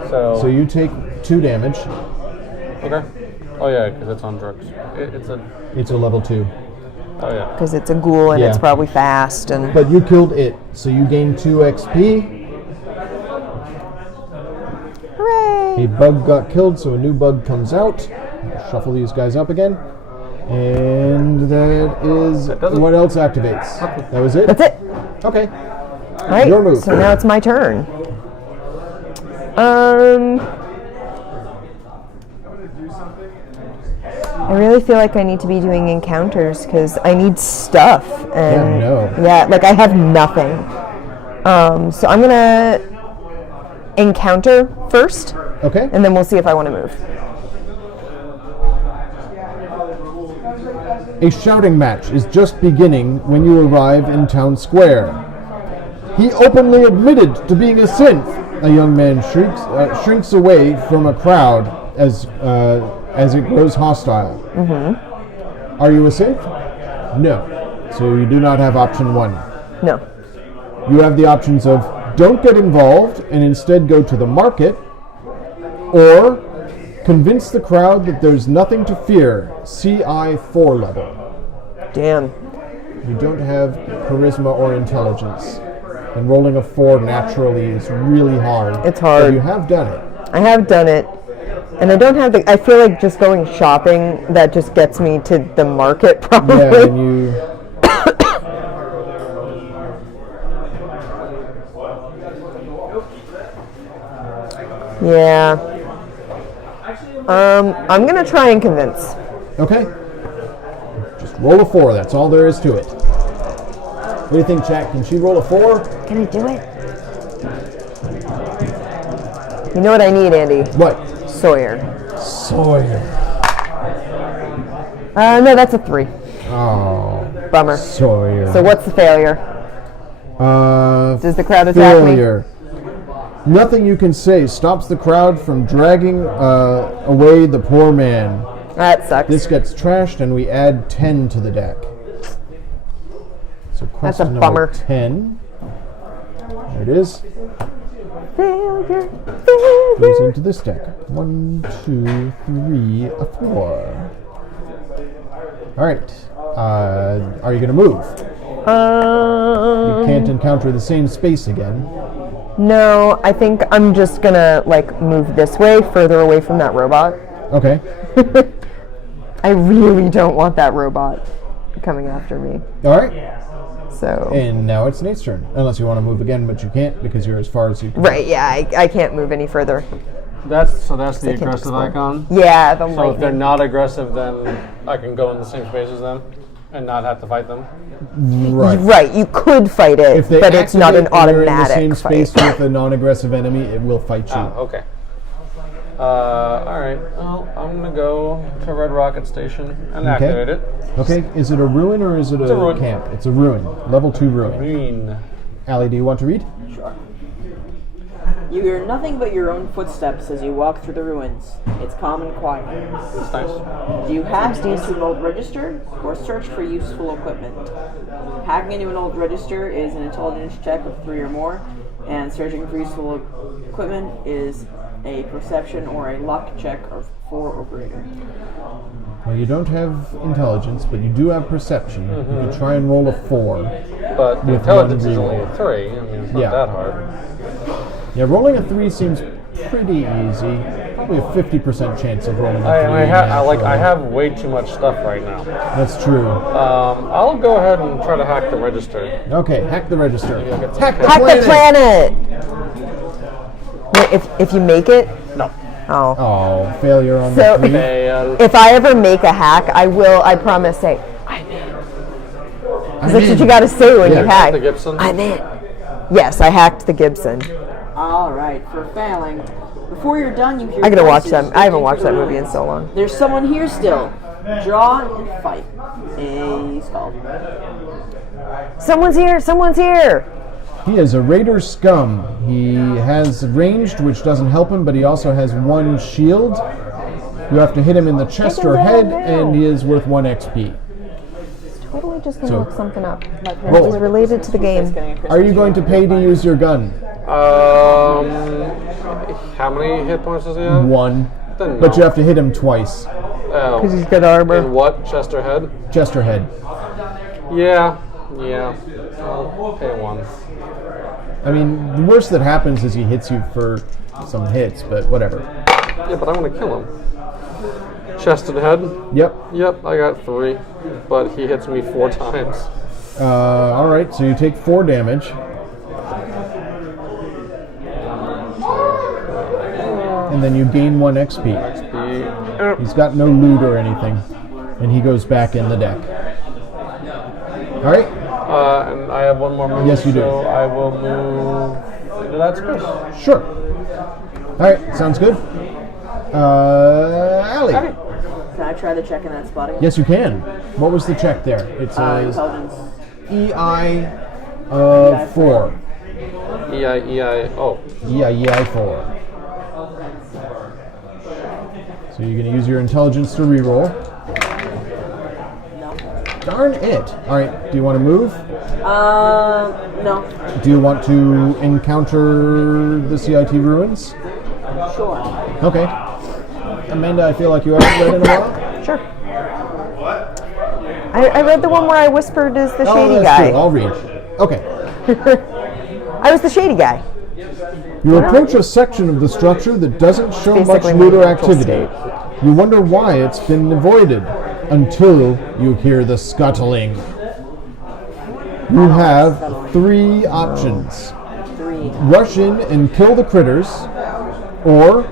So you take 2 damage. Okay. Oh yeah, because it's on drugs. It's a level 2. Oh yeah. Because it's a ghoul and it's Yeah. probably fast and. But you killed it, so you gain 2 XP. Hooray! A bug got killed, so a new bug comes out. Shuffle these guys up again. And that is does it. what else activates. That was it? That's it. Okay. All right. Your move. So now it's my turn. I really feel like I need to be doing encounters because I need stuff. And yeah, like I have nothing. So I'm gonna encounter first, Okay. and then we'll see if I want to move. A shouting match is just beginning when you arrive in town square. He openly admitted to being a synth. A young man shrinks away from a crowd as it grows hostile. Mm-hmm. Are you a synth? No. So you do not have option 1. No. You have the options of don't get involved and instead go to the market, or convince the crowd that there's nothing to fear, CI 4 level. Damn. You don't have charisma or intelligence. And rolling a 4 naturally is really hard. It's hard. But you have done it. I have done it, And I don't have the. I feel like just going shopping, that just gets me to the market probably. Yeah, and you. Yeah. I'm gonna try and convince. Okay. Just roll a 4. That's all there is to it. What do you think, Jack? Can she roll a 4? Can I do it? You know what I need, Andy? What? Sawyer. Sawyer. No, that's a 3. Oh. Bummer. Sawyer. So what's the failure? Does the crowd attack failure. Nothing you can say stops the crowd from dragging away the poor man. That sucks. This gets trashed, and we add 10 to the deck. So That's a question bummer. number 10. There it is. Failure. Goes into this deck. 1, 2, 3, a 4. All right. Are you going to move? You can't encounter the same space again. No, I think I'm just gonna move this way, further away from that robot. Okay. I really don't want that robot coming after me. All right. So. And now it's Nate's turn. Unless you want to move again, but you can't because you're as far as you can. Right, yeah, I can't move any further. That's the can't aggressive explore. icon. Yeah, the So if they're lightning. not aggressive, then I can go in the same space as them and not have to fight them. Right. Right, you could fight it, If they but it's not an activate and you're in the automatic same fight. space with a non-aggressive enemy, it will fight you. Oh, okay. All right. Well, I'm gonna go to Red Rocket Station and activate it. Okay. Is it a ruin or is it a ruin. camp? It's a ruin. Level 2 ruin. Green. Allie, do you want to read? Sure. You hear nothing but your own footsteps as you walk through the ruins. It's calm and quiet. That's nice. Do you hack into an old register or search for useful equipment? Hacking into an old register is an intelligence check of 3 or more, and searching for useful equipment is a perception or a luck check of 4 or greater. Well, you don't have intelligence, but you do have perception. You can try and roll a 4. But the With intelligence one is only reroll. a 3. I mean, it's not Yeah. that hard. Yeah, rolling a 3 seems pretty easy. Probably a 50% chance of rolling a 3. I have way too much stuff right now. That's true. I'll go ahead and try to hack the register. Okay, hack the register. Maybe I'll get some Hack the Hack planet! the planet! Wait, if you make it? No. Oh. Oh, failure on So- the 3. Fail. If I ever make a hack, I promise, say, I'm in. Because that's what you gotta say when Yeah. you hack. The Gibson? I'm in. Yes, I hacked the Gibson. Alright, for failing. Before you're done, you hear I gotta watch voices that. I haven't speaking watched through that the movie in ruins. so long. There's someone here still. Draw and fight. A skull. Someone's here! Someone's here! He is a raider scum. He has ranged, which doesn't help him, but he also has 1 shield. You have to hit him in the chest Take him or down head, now. and he is worth 1 XP. Totally just gonna So- look something up. Roll. It was related to the game. Are you going to pay to use your gun? How many hit points does he have? 1. Then But no. you have to hit him twice. Oh. Because he's got armor. In what? Chest or head? Chest or head. Yeah. I'll pay 1. I mean, the worst that happens is he hits you for some hits, but whatever. Yeah, but I want to kill him. Chest and head? Yep. Yep, I got 3. But he hits me 4 times. Alright, so you take 4 damage. And then you gain 1 XP. He's got no loot or anything. And he goes back in the deck. Alright? And I have 1 more move. Yes, you do. So I will move into that space. Sure. Alright, sounds good. Allie. Can I try the check in that spot again? Yes, you can. What was the check there? It says Intelligence. EI 4. E-I-E-I-O. EI 4. So you're going to use your intelligence to reroll. No. Darn it. Alright, do you want to move? No. Do you want to encounter the CIT ruins? Sure. Okay. Amanda, I feel like you haven't read in a while. Sure. I read the one where I whispered as the shady Oh, that's guy. true. I'll read. Okay. I was the shady guy. You approach a section of the structure that doesn't show much basically loot or my mental activity. You wonder why it's been avoided until you hear the scuttling. You have 3 options. 3. Rush in and kill the critters, or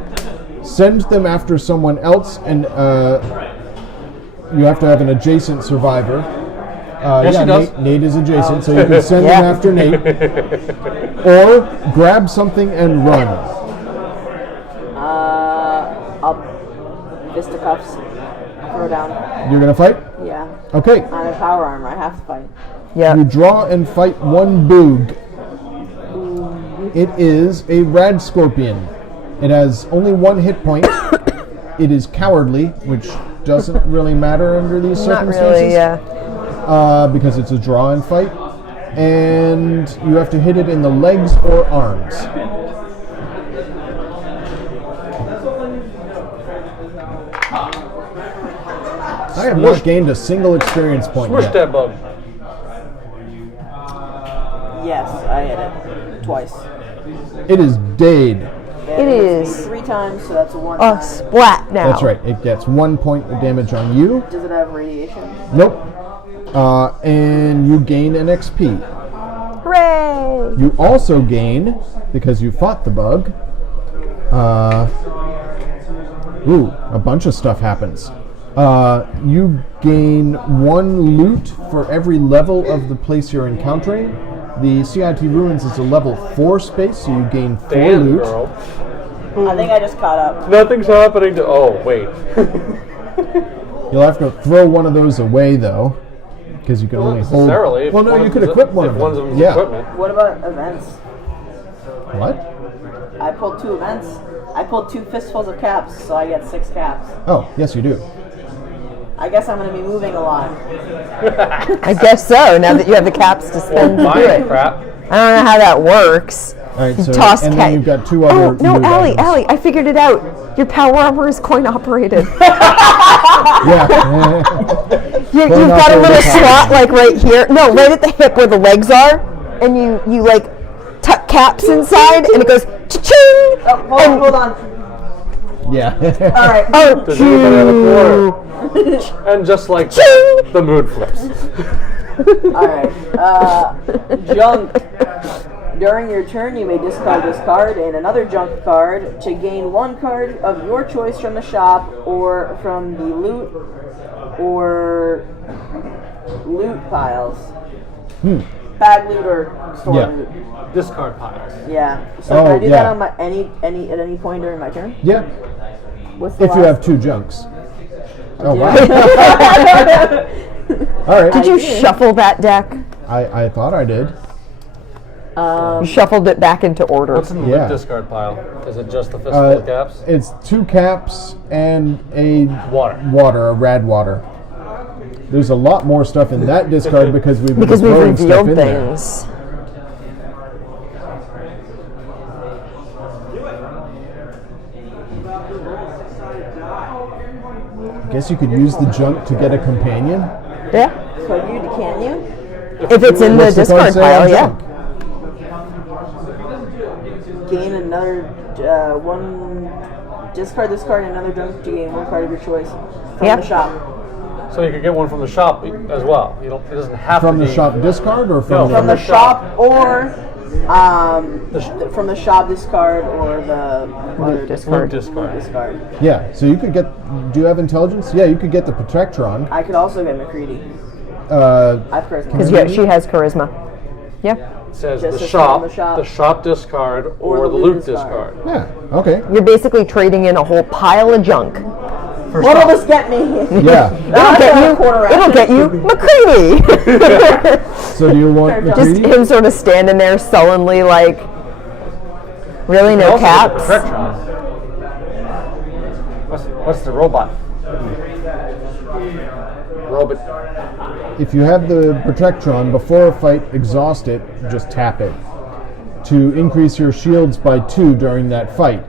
send them after someone else, and you have to have an adjacent survivor. Yes, she does. Nate is adjacent, so you can send them after Nate. Or grab something and run. I'll fisticuffs. Throw down. You're going to fight? Yeah. Okay. I have power armor. I have to fight. Yeah. You draw and fight one boog. It is a rad scorpion. It has only 1 hit point. It is cowardly, which doesn't really matter under these Not circumstances. really, yeah. Because it's a draw and fight. And you have to hit it in the legs or arms. I have not gained a single experience point Smush yet. that bug. Yes, I hit it. Twice. It is Dade. It is 3 times, so that's a 1 a time. splat now. That's right. It gets 1 point of damage on you. Does it have radiation? Nope. And you gain an XP. Hooray! You also gain, because you fought the bug, a bunch of stuff happens. You gain 1 loot for every level of the place you're encountering. The CIT Ruins is a level 4 space, so you gain 4 Damn, loot. girl. I think I just caught up. Nothing's happening to... Oh, wait. You'll have to throw one of those away, though, because you can only hold... Necessarily. if Well, no, one you of could them- equip one if of one's them. of Yeah. equipment. What about events? What? I pulled 2 events. I pulled 2 fistfuls of caps, so I get 6 caps. Oh, yes, you do. I guess I'm going to be moving a lot. I guess so, now that you have the caps to spend to do Buying it. crap. I don't know how that works. All right, so Toss and cat. then you've got 2 other. Oh, no, loot Allie, items. I figured it out. Your power armor is coin operated. Yeah. You've got a operated little power slot armor. like right here. No, right at the hip where the legs are. And you like tuck caps inside and it goes cha-ching. Oh, hold on. Yeah. All right. Oh, Does anybody have a quarter? And just like that, the mood flips. All right. Junk. During your turn, you may discard this card and another junk card to gain 1 card of your choice from the shop or from the loot piles. Bag loot or store Yeah. loot. Discard piles. Yeah. So Oh, can I do yeah. that on my at any point during my turn? Yeah. What's the If you last- have 2 junks. Oh, wow. All right. Did you shuffle that deck? I thought I did. You shuffled it back into order. What's in the Yeah. loot discard pile? Is it just the fistful of caps? It's 2 caps and a Water. a rad water. There's a lot more stuff in that discard because we've been Because we've throwing stuff revealed in there. things. I guess you could use the junk to get a companion. Yeah. Can you? If it's in the What's the card discard say pile, on yeah. junk? Gain another 1. Discard this card and another junk to gain 1 card of your choice from Yeah. the shop. So you could get one from the shop as well. You don't. It doesn't have From to the be shop discard or No, from From the the shop or from the shop discard or the Loot discard. discard. discard. Yeah, so you could get. Do you have intelligence? Yeah, you could get the Protectron. I could also get McCready. I have charisma. Because she has charisma. Yeah. It says Just the as shop, from the shop. the shop discard, or the loot discard. Yeah. Okay. You're basically trading in a whole pile of junk. What'll this get me? Yeah. It'll get you McCready. So do you want Just Just McCready? him sort of standing there sullenly like, really no Also, caps? the Protectron. What's the robot? Robot. If you have the Protectron, before a fight, exhaust it, just tap it. To increase your shields by 2 during that fight.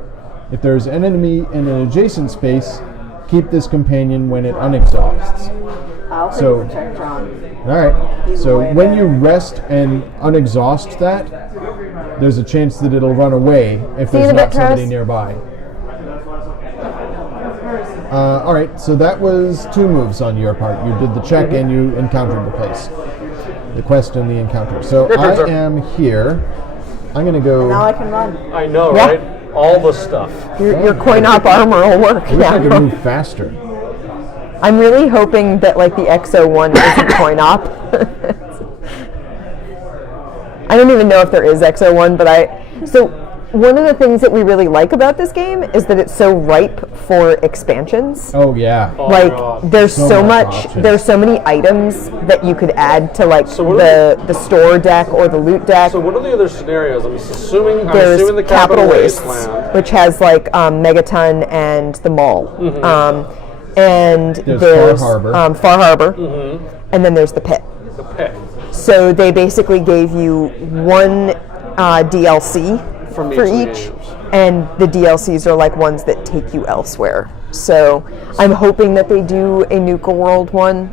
If there's an enemy in an adjacent space, keep this companion when it unexhausts. I'll take So- Protectron. All right. Either So way, when man. you rest and unexhaust that, there's a chance that it'll run away if See you there's in a not bit, somebody Travis. nearby. All right. So that was 2 moves on your part. You did the check and you encountered the place, the quest and the encounter. So Your turn, I sir. am here. I'm gonna go. Now I can run. I know, Yeah. right? All the stuff. Your coin-op armor will work. I wish I could Yeah. move faster. I'm really hoping that like the XO1 isn't coin-op. I don't even know if there is XO1, but so one of the things that we really like about this game is that it's so ripe for expansions. Oh yeah. Oh, Like God. there's So so much much options. there's so many items that you could add to like So what the store deck or the loot deck. So what are the other scenarios? I'm assuming There's the Capital Wastes, Wasteland. which has like Megaton and the Mall, and There's Far Harbor. Far Harbor, and then there's the Pit. The pit. So they basically gave you one DLC From for each of the each, games. and the DLCs are like ones that take you elsewhere. So I'm hoping that they do a Nuka World one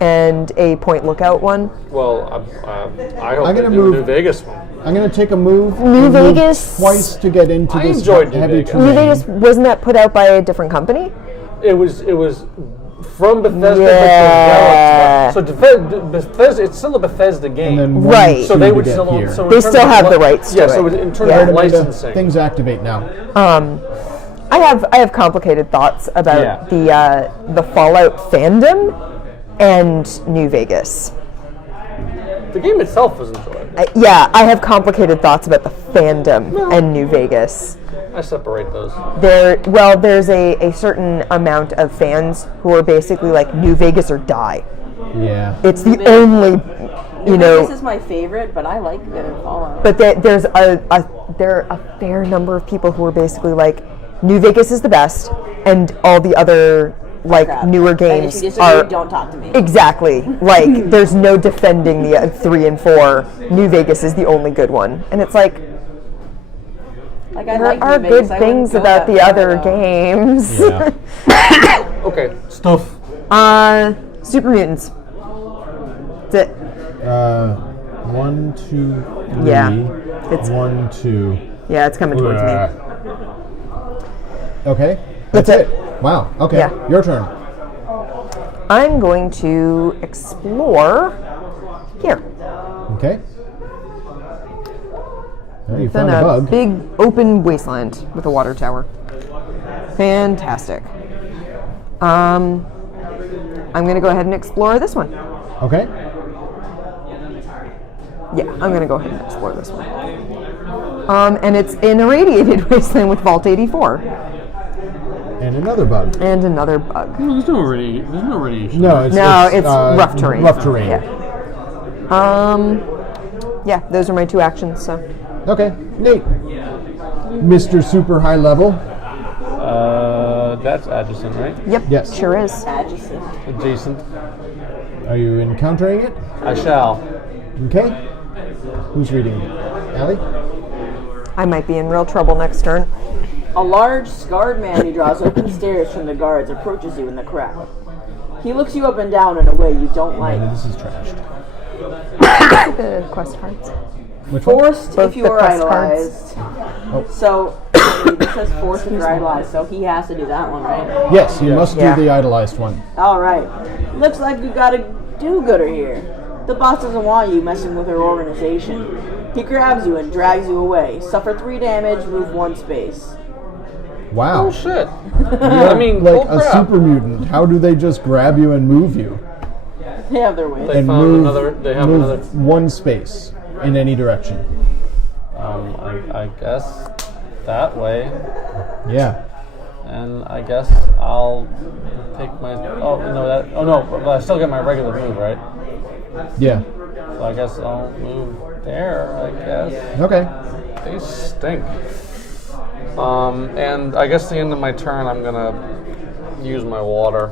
and a Point Lookout one. Well, I hope I'm they gonna do a move- New Vegas one. I'm gonna take a move. New and move Vegas. twice to get into I this enjoyed New heavy Vegas. terrain. New Vegas, wasn't that put out by a different company? It was from Bethesda, Yeah. but developed. So Bethesda, it's still a Bethesda game. And then Right. one, so two they to would get still here. So in They terms still of have li- the rights to Yeah, it. so in terms Yeah. of Amanda, licensing, things activate now. I have complicated thoughts about the Fallout fandom and New Vegas. the game itself was enjoyable. I have complicated thoughts about the fandom and New Vegas. I separate those. There's a certain amount of fans who are basically like New Vegas or die. Yeah. It's the Vegas. only, This is my favorite, but I like the Fallout. But there are a fair number of people who are basically like, New Vegas is the best, and all the other like Crap. newer And if games you disagree, are don't talk to me. exactly like there's no defending the 3 and 4. New Vegas is the only good one, and it's like Like I there like are New good Vegas. I things wouldn't go about that the far, other though. games. Yeah. Okay, stuff. Super Mutants. That's it. 1, 2, 3. Yeah. It's 1, 2. yeah, it's coming towards me. Okay. That's it. Wow. Okay. Yeah. Your turn. I'm going to explore here. Okay. Oh, you Then found a a bug. big open wasteland with a water tower. Fantastic. I'm going to go ahead and explore this one. Okay. Yeah, I'm going to go ahead and explore this one. And it's an irradiated wasteland with Vault 84 And another bug. and another bug. There's no radiation. No, it's rough terrain. Rough terrain. Yeah, those are my 2 actions. So Okay. Neat. Mr. Super High Level. That's adjacent, right? yep, Yes. sure is. Adjacent. Adjacent. Are you encountering it? I shall. Okay. Who's reading? Allie? I might be in real trouble next turn. A large, scarred man who draws open stares from the guards approaches you in the crowd. He looks you up and down in a way you don't like. This is trashed. The quest cards. Which one? Forced Both if you the are quest idolized. Oh. So, it says forced if you're idolized, so he has to do that one, right? Yes, you must Yeah. do the idolized one. Alright. Looks like you got a do-gooder here. The boss doesn't want you messing with her organization. He grabs you and drags you away. Suffer 3 damage, move 1 space. Wow. Oh shit. You're I mean, like holy a crap. super mutant. How do they just grab you and move you? They have their ways. They And found move, another. They have move another. 1 space in any direction. I guess that way, Yeah. and I guess I'll take my. Oh no, that. Oh no, but I still get my regular move, right? Yeah. So I guess I'll move there. I guess Okay. they stink. And I guess the end of my turn, I'm gonna use my water.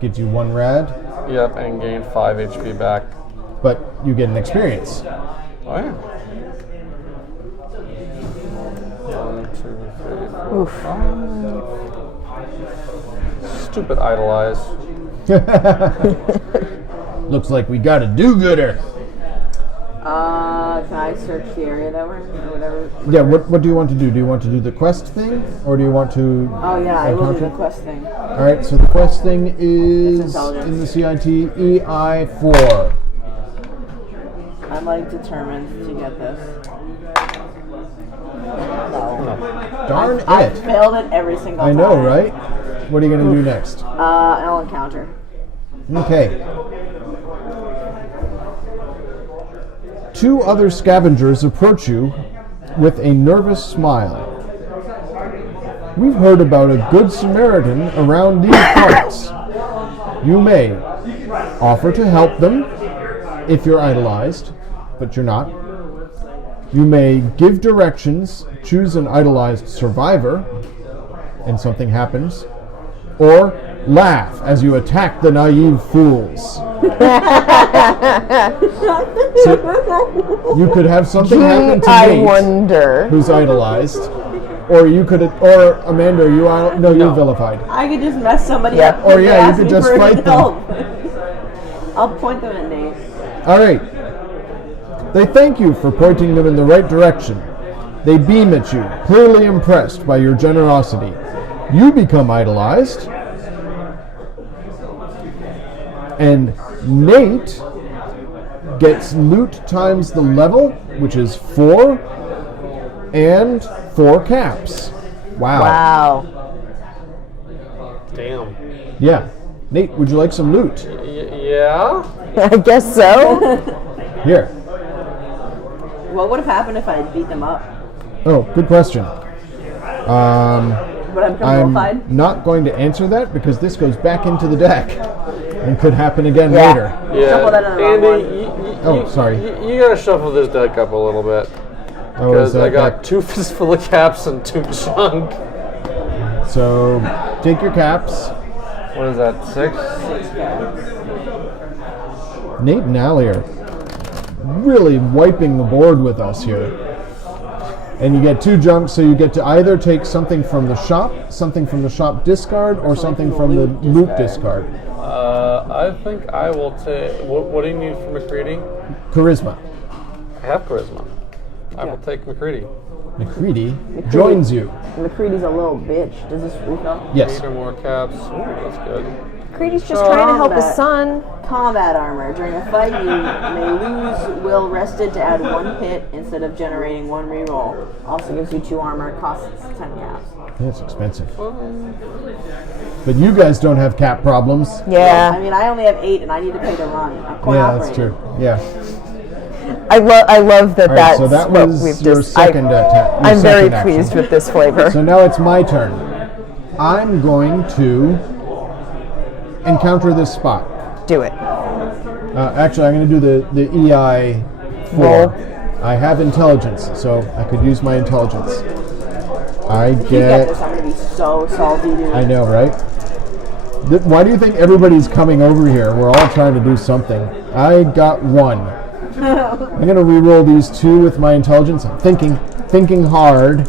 Gives you 1 rad, Yep, and gain 5 HP back. but you get an experience. Oh yeah. 1, 2, 3, 4, 5. Stupid idolize. Looks like we got a do-gooder. Can I search the area that we're in or whatever? Yeah, what do you want to do? Do you want to do the quest thing, or do you want to... Oh yeah, I will do the quest thing. Alright, so the quest thing is in the CIT EI4. I'm like determined to get this. No. Darn I it. failed it every single time. I know, right? What are you going to do next? I'll encounter. Okay. 2 other scavengers approach you with a nervous smile. We've heard about a good Samaritan around these parts. You may offer to help them if you're idolized, but you're not. You may give directions, choose an idolized survivor, and something happens, or laugh as you attack the naive fools. So you could have something happen to Nate, wonder. who's idolized, or you could, or Amanda, you're vilified. I could just mess somebody up. Or if they yeah, you ask could me just for fight them. help. I'll point them at Nate. All right. They thank you for pointing them in the right direction. They beam at you, clearly impressed by your generosity. You become idolized, and Nate gets loot times the level, which is 4, and 4 caps. Wow. Wow. Damn. Yeah. Nate, would you like some loot? Yeah? I guess so. Here. What would have happened if I had beat them up? Oh, good question. Would I become I'm vilified? not going to answer that because this goes back into the deck and could happen again Yeah. later. Shuffle that in the wrong Andy, one. Sorry. You gotta shuffle this deck up a little bit. Oh, Because is I that got back? 2 fistful of caps and 2 junk. So take your caps. What is that, 6? Nate and Allie are really wiping the board with us here. And you get 2 junks, so you get to either take something from the shop discard, or something from the loot discard. I think I will take... What do you need for McCready? Charisma. I have charisma. I will take McCready. McCready joins you. McCready's a little bitch. Does this refill? Yes. 8 or more caps. Ooh, that's good. Creedy's just trying to help his son. Combat armor. During a fight, you may lose will rested to add 1 hit instead of generating 1 reroll. Also gives you 2 armor. Costs 10 caps. That's expensive. But you guys don't have cap problems. I Yeah. mean, I only have 8, and I need to pay the run. I'm Yeah, that's true. Yeah. I love that All right, that's so that what was we've your just... second attack. I'm very pleased with this flavor. So now it's my turn. I'm going to encounter this spot. Do it. Actually, I'm going to do the EI Roll. I have intelligence, so I could use my intelligence. I If you get get... this, I'm going to be so salty, dude. I know, right? Why do you think everybody's coming over here? We're all trying to do something. I got 1. I'm going to re-roll these 2 with my intelligence. I'm thinking hard.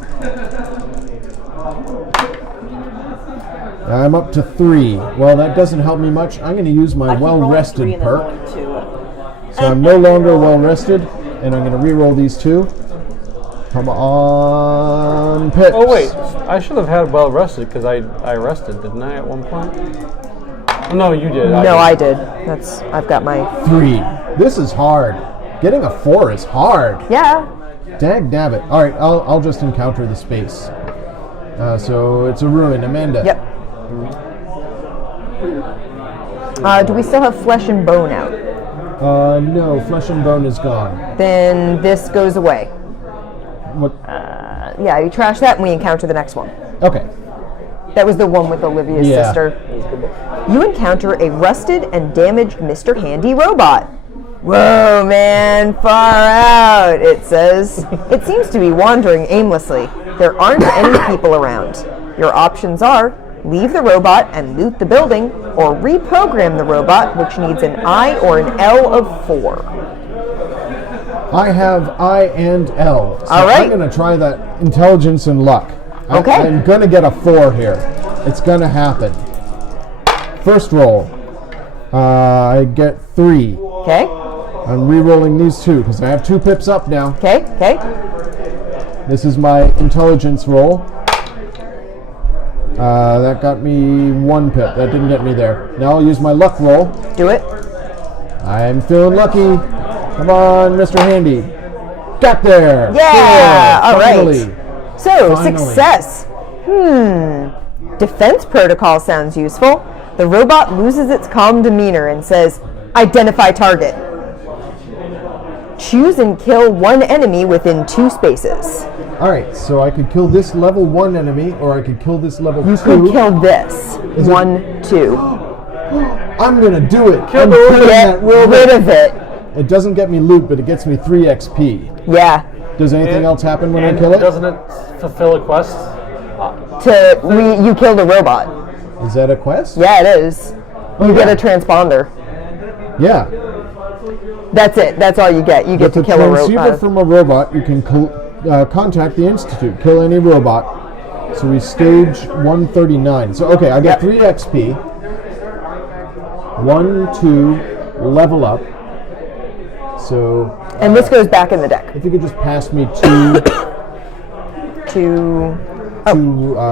I'm up to 3. Well, that doesn't help me much. I'm going to use my I keep rolling 3 well-rested and then perk. rolling 2. So I'm no longer well-rested, and I'm going to re-roll these 2. Come on, pips. Oh, wait. I should have had well rested because I rested, didn't I, at one point? Oh, no, you did. No, I did. I've got my... 3. This is hard. Getting a 4 is hard. Yeah. Dag nabbit. All right, I'll just encounter the space. So it's a ruin. Amanda. Yep. Do we still have flesh and bone out? No, flesh and bone is gone. Then this goes away. What? Yeah, you trash that and we encounter the next one. Okay. That was the one with Olivia's Yeah. sister. You encounter a rusted and damaged Mr. Handy robot. Whoa, man, far out, it says. It seems to be wandering aimlessly. There aren't any people around. Your options are leave the robot and loot the building, or reprogram the robot, which needs an I or an L of 4. I have I and L. So All right. I'm going to try that intelligence and luck. Okay. I'm going to get a 4 here. It's going to happen. First roll. I get 3. Okay. I'm re-rolling these 2 because I have 2 pips up now. Okay. Okay. This is my intelligence roll. That got me 1 pip. That didn't get me there. Now I'll use my luck roll. Do it. I'm feeling lucky. Come on, Mr. Handy. Got there. Yeah. All Finally. right. So, Finally. success. Defense protocol sounds useful. The robot loses its calm demeanor and says, "Identify target. Choose and kill one enemy within 2 spaces." Alright, so I could kill this level 1 enemy, or I could kill this level 2. You could kill this. 1, 2. I'm gonna do it. Kill I'm the killing Get that robot. rid of it. It doesn't get me loot, but it gets me 3 XP. Yeah. Does anything else happen when I And kill it? Doesn't it fulfill a quest? You killed a robot. Is that a quest? Yeah, it is. You get a transponder. Yeah. That's it. That's all you get. You get With to the kill a transceiver robot. from a robot, you can contact the Institute. Kill any robot. So we stage 139. So, okay, I get 3 XP. 1, 2, level up. So, And this goes back in the deck. if you could just pass me 2 To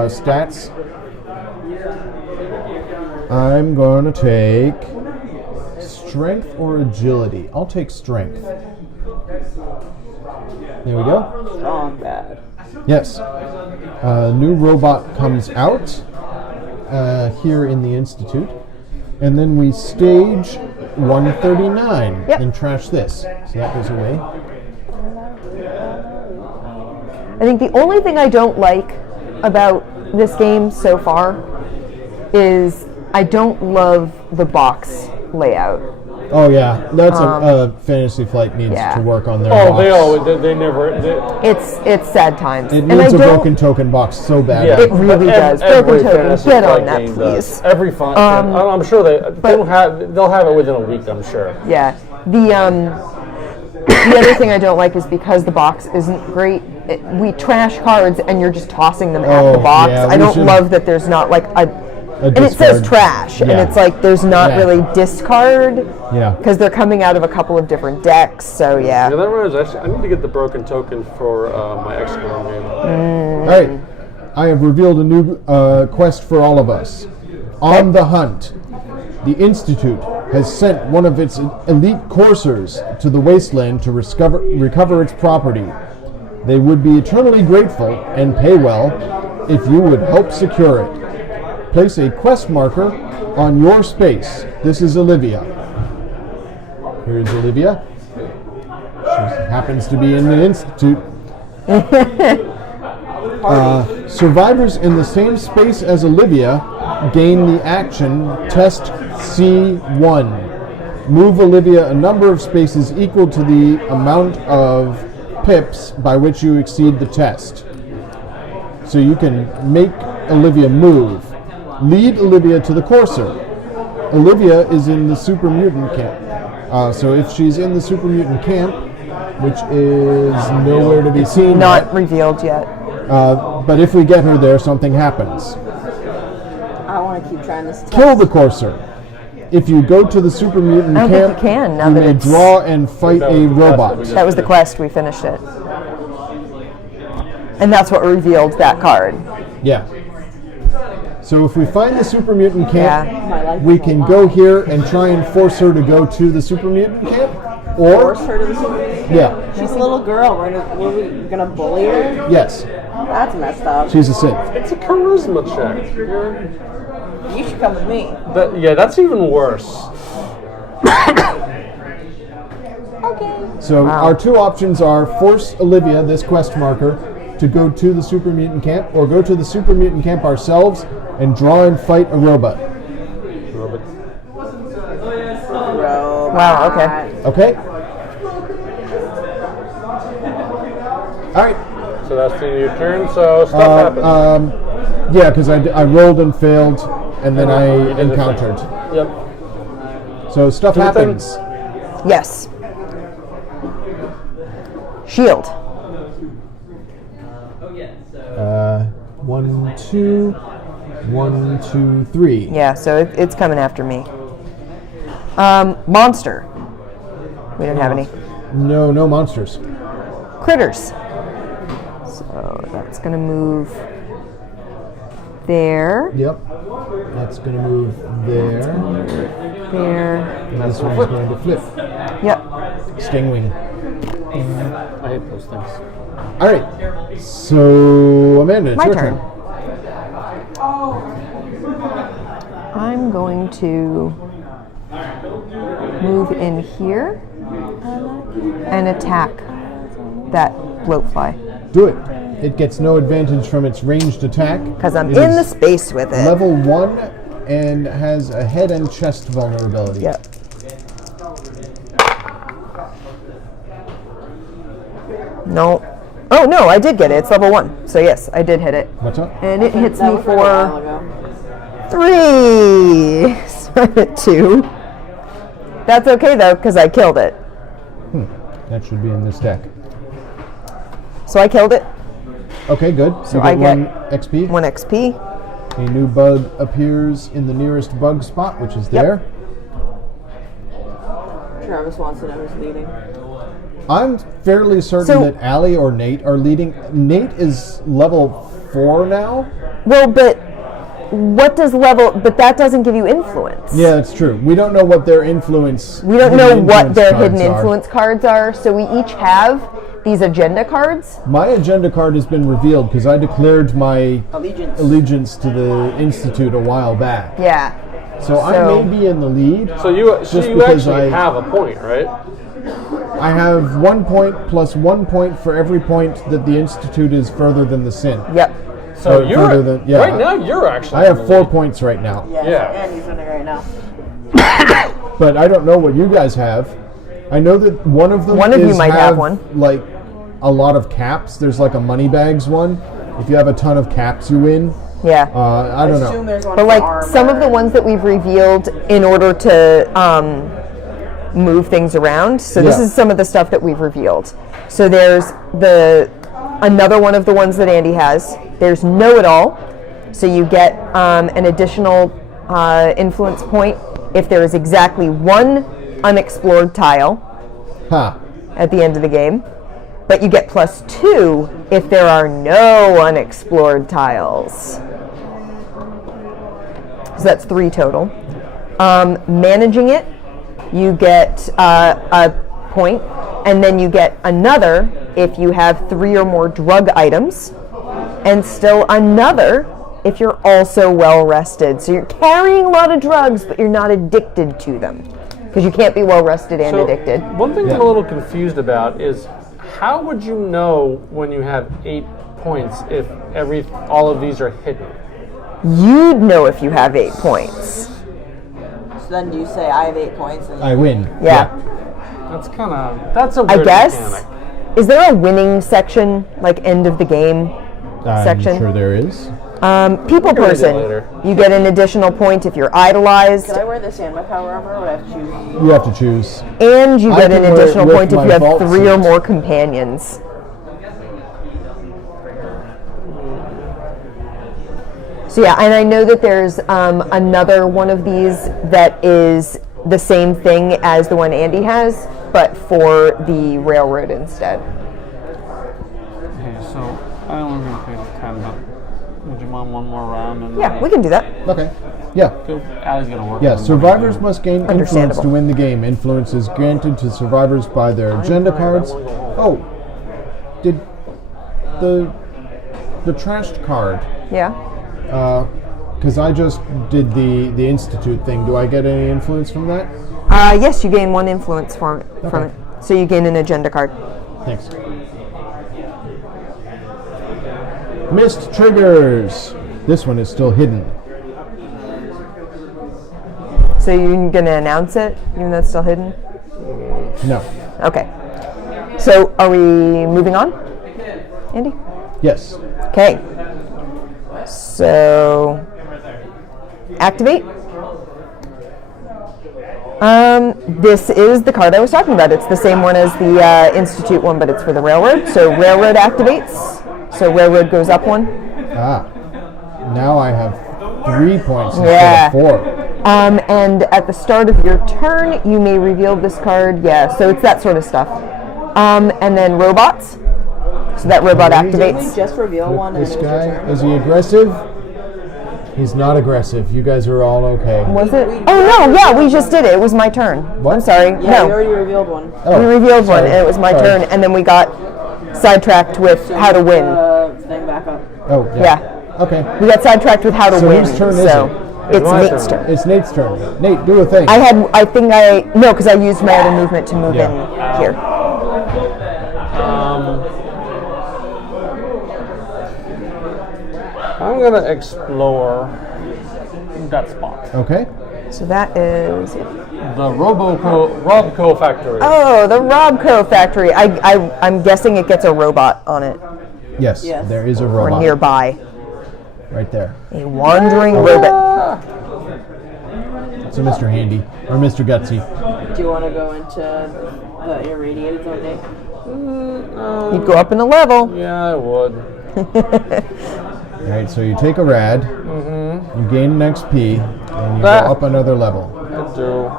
stats. I'm going to take strength or agility. I'll take strength. There we go. Strong bad. Yes. New robot comes out here in the Institute. And then we stage 139 Yep. and trash this. So that goes away. I think the only thing I don't like about this game so far is I don't love the box layout. Oh yeah, that's a Fantasy Flight needs yeah. to work on their Oh, box. they never. It's sad times. It And I needs a don't- broken token box so bad. Yeah, It really but does. every Broken token, Fantasy get on Flight that, game please. does. Every fun. I'm sure they'll have it within a week. I'm sure. Yeah. The other thing I don't like is because the box isn't great. We trash cards and you're just tossing them at the Oh, box. yeah, I we don't should- love that there's not like a and it says discard. trash, and Yeah. it's like there's not Yeah. really discard Yeah. because they're coming out of a couple of different decks. So Yeah, yeah. that reminds me, actually, I need to get the broken token for my XCOM game. All right, I have revealed a new quest for all of us. On the hunt. The Institute has sent one of its elite coursers to the wasteland to recover its property. They would be eternally grateful and pay well if you would help secure it. Place a quest marker on your space. This is Olivia. Here's Olivia. She happens to be in the Institute. Survivors in the same space as Olivia gain the action Test C1. Move Olivia a number of spaces equal to the amount of pips by which you exceed the test. So you can make Olivia move. Lead Olivia to the courser. Olivia is in the super mutant camp. So if she's in the super mutant camp, which is nowhere to be seen Not revealed yet. but if we get her there, something happens. I want to keep trying this test. Kill the courser. If you go to the super mutant I don't camp, think you can, now you that may it's- draw and fight That was a the quest that robot. we just That was the quest. We finished it, and that's what revealed that card. Yeah. So if we find the super mutant camp, My life we is can on go line. here and try and force her to go to the super mutant camp. Or, Force her to the super mutant? yeah, She's a little girl. Were we gonna bully her? yes, That's messed up. she's a synth. It's a charisma check. You should come with me. Yeah, that's even worse. So our two options are force Olivia, this quest marker, to go to the super mutant camp, or go to the super mutant camp ourselves and draw and fight a robot. Robot. Bro. Wow. Okay. Okay? Alright. So that's the your turn. So stuff happens. Yeah, because I rolled and failed, and then I You did the thing. encountered. Yep. So stuff Do the thing. happens. Yes. Shield. 1, 2, 1, 2, 3. Yeah. So it's coming after me. Monster. We don't have any. No monsters. Critters. So that's going to move there. Yep. That's going to move there. There. And this one's going to flip. Yep. Stingwing. I hate those things. All right. So, Amanda, it's My your turn. turn. I'm going to move in here and attack that bloatfly. Do it. It gets no advantage from its ranged attack. Because I'm It in is the space with it. Level 1 and has a head and chest vulnerability. Yep. No. Oh, no, I did get it. It's level 1. So, yes, I did hit it. What's up? And it hits That me was from a while for ago. 3. So I'm at 2. That's okay, though, because I killed it. That should be in this deck. So I killed it. Okay, good. So you I get 1 get XP. 1 XP. A new bug appears in the nearest bug spot, which is there. Travis wants to know who's leading. I'm fairly certain So- that Allie or Nate are leading. Nate is level 4 now. Well, but what does but that doesn't give you influence. Yeah, that's true. We don't know what their influence. We don't know hidden what their influence hidden cards are. influence cards are, so we each have these agenda cards. My agenda card has been revealed because I declared my Allegiance. to the Institute a while back. Yeah. So I So- may be in the lead. So you Just you because actually I- have a point, right? I have 1 point plus 1 point for every point that the Institute is further than the Sin. Yep. So Or you're further than- yeah, right now. You're actually. I have in the 4 lead. points right now. Yeah. And he's winning right now. But I don't know what you guys have. I know that one of them One of you is might have one. Like a lot of caps. There's like a money bags one. If you have a ton of caps, you win. Yeah. I don't Assume know. there's one But for like armor. some of the ones that we've revealed in order to move things around. So this Yeah. is some of the stuff that we've revealed. So there's another one of the ones that Andy has. There's Know It All. So you get an additional influence point if there is exactly 1 unexplored tile Ha. at the end of the game. But you get +2 if there are no unexplored tiles. So that's 3 total. Managing it, you get a point, and then you get another if you have 3 or more drug items, and still another if you're also well rested. So you're carrying a lot of drugs, but you're not addicted to them. Because you can't be well rested and So, addicted. One thing Yeah. I'm a little confused about is how would you know when you have 8 points if all of these are hidden? You'd know if you have 8 points. So then you say I have 8 points. And I win. Yeah. That's a I weird guess. mechanic. Is there a winning section, like end of the game I'm section? sure there is. People read it person, later. you get an additional point if you're idolized, Can I wear this and my power armor, or would I have to choose? You have to choose. and you I get can an wear it additional with point if my you have vault 3 or suit. more companions. So yeah, and I know that there's another one of these that is the same thing as the one Andy has, but for the railroad instead. Okay, so I only going to pay 10, but would you mind one more round? And Yeah, we can do that. Okay. Yeah. Allie's going to work. Yeah, on the survivors money, must gain influence Understandable. to win the game. Influence is granted to survivors by their agenda cards. Oh, did the trashed card? Yeah. Because I just did the Institute thing. Do I get any influence from that? Yes, you gain 1 influence from it. So you gain an agenda card. Thanks. Missed triggers. This one is still hidden. So you're going to announce it, even though it's still hidden? No. Okay. So are we moving on, Andy? Yes. Okay. So activate. This is the card I was talking about. It's the same one as the Institute one, but it's for the railroad. So railroad activates. So railroad goes up 1. Ah. Now I have 3 points instead Yeah. of 4. And at the start of your turn, you may reveal this card. Yeah, so it's that sort of stuff. And then robots. So that robot Did we activates. just reveal one and This it was your guy, turn? is he aggressive? He's not aggressive. You guys are all okay. Was it? Oh no, yeah, we just did it. It was my turn. What? I'm sorry. Yeah, no. you already revealed one. Oh, We revealed one, sorry. and it was my Sorry. turn, and then we got sidetracked with how to win. Thing back up. Oh, yeah. Yeah, Okay. we got sidetracked with how to So win. whose turn is so it? it's My Nate's turn. turn. It's Nate's turn. Nate, do a thing. No, because I used my other movement to move Yeah. in here. I'm gonna explore that spot. Okay. So that is The Robco factory. oh the Robco factory. I'm guessing it gets a robot on it Yes, Yes. there is a or robot nearby. right there. A wandering robot. So Mr. Handy or Mr. Gutsy. Do you want to go into the irradiated zone, Nate? You'd go up in a level. Yeah, I would. All right, so you take a rad, you gain an XP, and you go Ah. up another level. I do.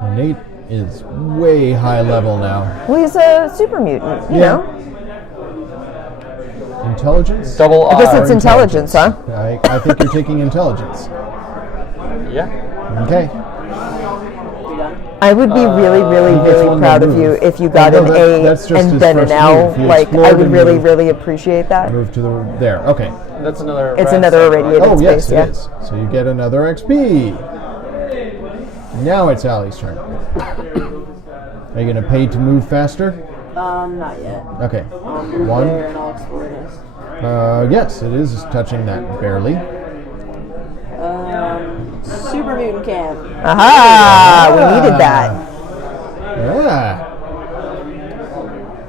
And Nate is way high level now. Well, he's a super mutant, you know. Intelligence? Double I guess R. it's intelligence, huh? I think you're taking intelligence. Yeah. Okay. You done? I would be really, really, He gets really one proud more of you move. if you got Oh, an no, A that's just and his then an first L. move. He Like, I explored would and really, moved. really appreciate that. Move to the there. Okay. That's another. It's red another set, right? irradiated Oh yes, space, yeah. it is. So you get another XP. Now it's Allie's turn. Are you gonna pay to move faster? Not yet. Okay. I'll move One. there and I'll explore this. Yes, it is touching that barely. Super mutant camp. Aha! We needed that. Ah.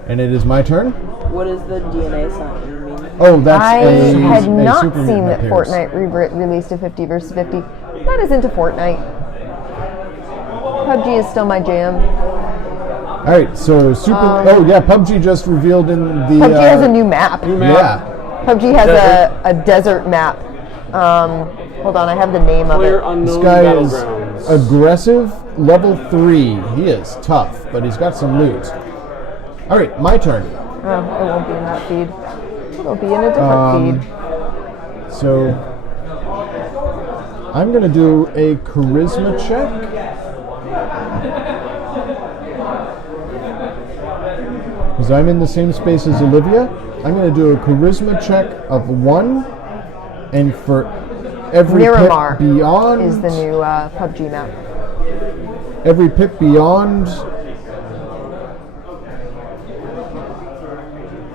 And it is my turn. What is the DNA sign mean? Oh, that's I a had a not super seen mutant that appears. Fortnite released a 50 versus 50. Not as into Fortnite. PUBG is still my jam. All right, so super. oh yeah, PUBG just revealed in the. PUBG has a new map. Yeah. PUBG has Desert. a desert map. Hold on, I have the name of Clear it. unknown This guy is battlegrounds. aggressive, level 3. He is tough, but he's got some loot. All right, my turn. Oh, it won't be in that feed. It'll be in a different feed. So I'm going to do a charisma check. Because I'm in the same space as Olivia, I'm going to do a charisma check of 1, and for every Miramar pip beyond is the new PUBG map. every pip beyond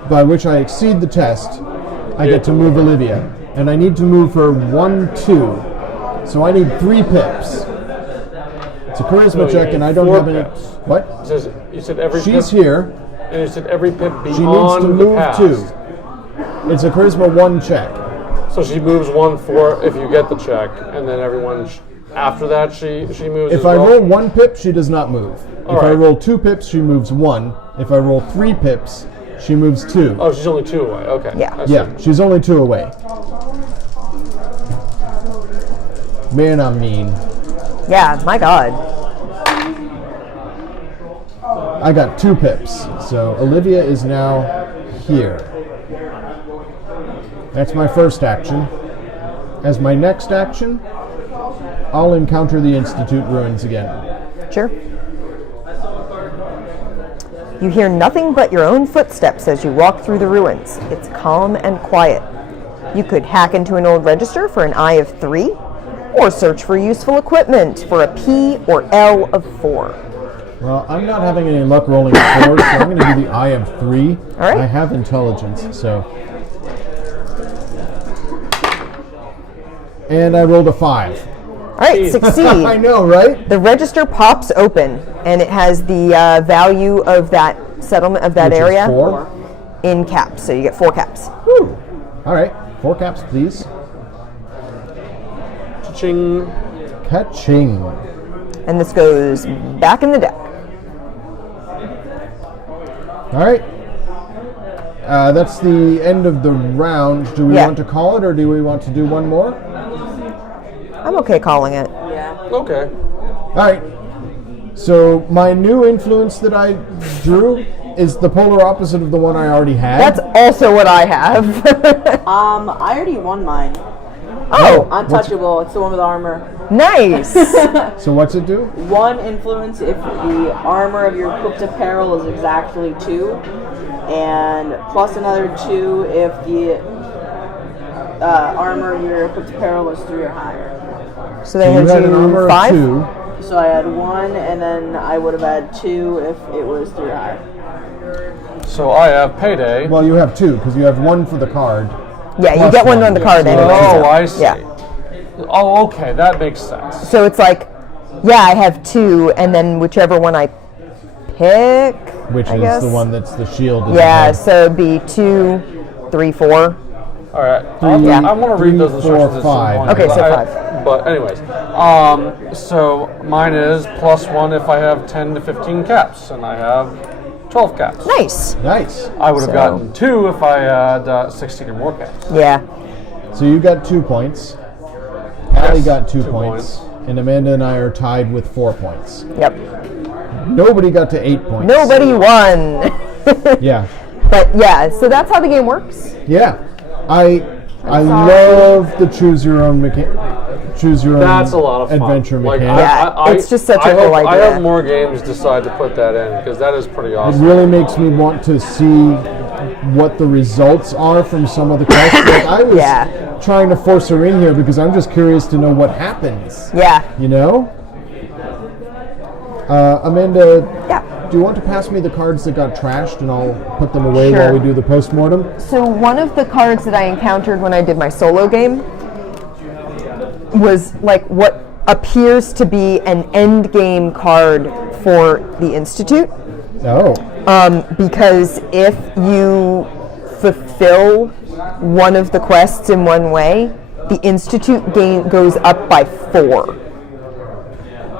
by which I exceed the test, I get to move Olivia. And I need to move her 1, 2. So I need 3 pips. It's a charisma So you check, need and I don't 4 have any. pips. What? You said every She's pip, here. and you said every pip She needs beyond to the move past. 2. It's a charisma 1 check. So she moves 1 4 if you get the check, and then everyone after that she moves. If as I well? roll 1 pip, she does not move. If I Alright. roll 2 pips, she moves 1. If I roll 3 pips, she moves 2. Oh, she's only 2 away. Okay. Yeah. I see. Yeah, she's only 2 away. Man, I'm mean. Yeah, my God. I got 2 pips, so Olivia is now here. That's my first action. As my next action, I'll encounter the Institute ruins again. Sure. You hear nothing but your own footsteps as you walk through the ruins. It's calm and quiet. You could hack into an old register for an I of 3, or search for useful equipment for a P or L of 4. Well, I'm not having any luck rolling 4, so I'm going to do the I of 3. All right. I have intelligence, so. And I rolled a 5. All right, succeed. I know, right? The register pops open, and it has the value of that settlement of that Which is area 4. in caps. So you get 4 caps. Whew. All right, 4 caps, please. Ching. Ka-ching. And this goes back in the deck. All right. That's the end of the round. Do we Yeah. want to call it, or do we want to do one more? I'm okay calling it. Yeah. Okay. All right. So my new influence that I drew is the polar opposite of the one I already had. That's also what I have. I already won mine. Oh, Untouchable. It's the one with armor. nice. So what's it do? 1 influence if the armor of your equipped apparel is exactly 2, and plus another 2 if the armor of your equipped apparel is 3 or higher. So they You had had an armor you of 5? 2. So I had 1, and then I would have had 2 if it was 3 or higher. So I have payday. Well, you have 2 because you have 1 for the card. Yeah, you Plus get one one, on the yeah. card So- anyway. Oh, so- I see. Yeah. Oh, okay, that makes sense. So it's like, yeah, I have 2, and then whichever one I pick, Which I is guess. the one that's the shield. in the Yeah, head. so it'd be 2, 3, 4. All right, Yeah. I want to read those 3, instructions 4, at some 5. point. Okay, so I- 5. But anyways, so mine is +1 if I have 10 to 15 caps, and I have 12 caps. Nice. Nice. I would have So- gotten 2 if I had 16 or more caps. Yeah. So you got 2 points. Allie Yes, got 2 2 points. And Amanda and I are tied with 4 points. Yep. Nobody got to 8 points. Nobody won. Yeah. But yeah, so that's how the game works. Yeah. I love the choose your own That's a lot of fun. adventure Like, mechanic. Yeah, it's just such I a cool hope, I idea. hope more games decide to put that in, because that is pretty It awesome. really makes me want to see what the results are from some of the quests. Like I was Yeah. trying to force her in here because I'm just curious to know what happens. Yeah. You know? Amanda, Yeah. do you want to pass me the cards that got trashed and I'll put them away Sure. while we do the postmortem? So one of the cards that I encountered when I did my solo game was like what appears to be an end game card for the Institute. Oh. Because if you fulfill one of the quests in one way, the Institute gain goes up by 4.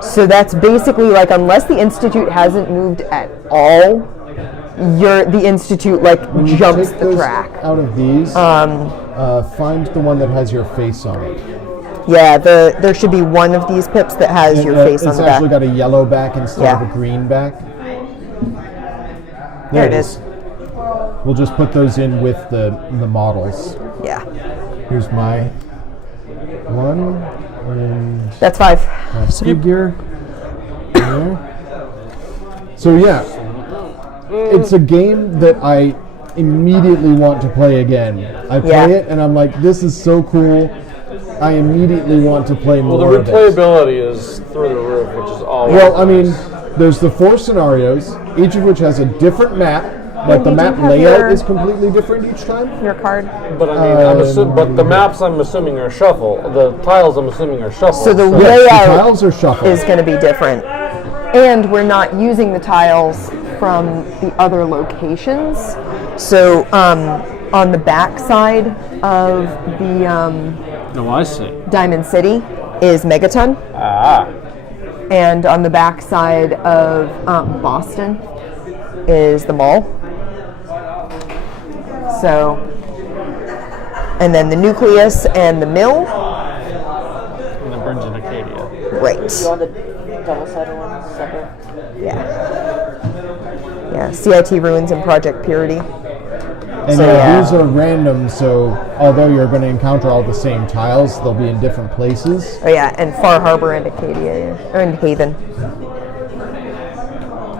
So that's basically like, unless the Institute hasn't moved at all, the Institute like When you jumps take the those track. out of these, find the one that has your face on it. Yeah, there should be one of these pips that has your face on It's the back. actually got a yellow back instead Yeah. of a green back. There it is. We'll just put those in with the models. Yeah, Here's my one and that's 5. my figure. There. So yeah, it's a game that I immediately want to play again. I play Yeah. it and I'm like, this is so cool. I immediately want to play more Well, the of it. replayability is through the roof, which is always Well, I nice. mean, there's the 4 scenarios, each of which has a different map. Like the you do map have layout your- is completely different each time. Your card. But I mean, but the maps I'm assuming are shuffle. The tiles I'm assuming are shuffle. So the Yes, the layout tiles are shuffled. is going to be different. And we're not using the tiles from the other locations. So on the back side of the No, I see. Diamond City is Megaton. Ah, And on the back side of Boston is the mall. So, and then the nucleus and the mill. and then Burns in Acadia. Right. You want the double-sided one separate? Yeah. Yeah. CIT ruins and Project Purity. And So, yeah, yeah. these are random, so although you're going to encounter all the same tiles, they'll be in different places. Oh yeah, and Far Harbor and Acadia, and Haven.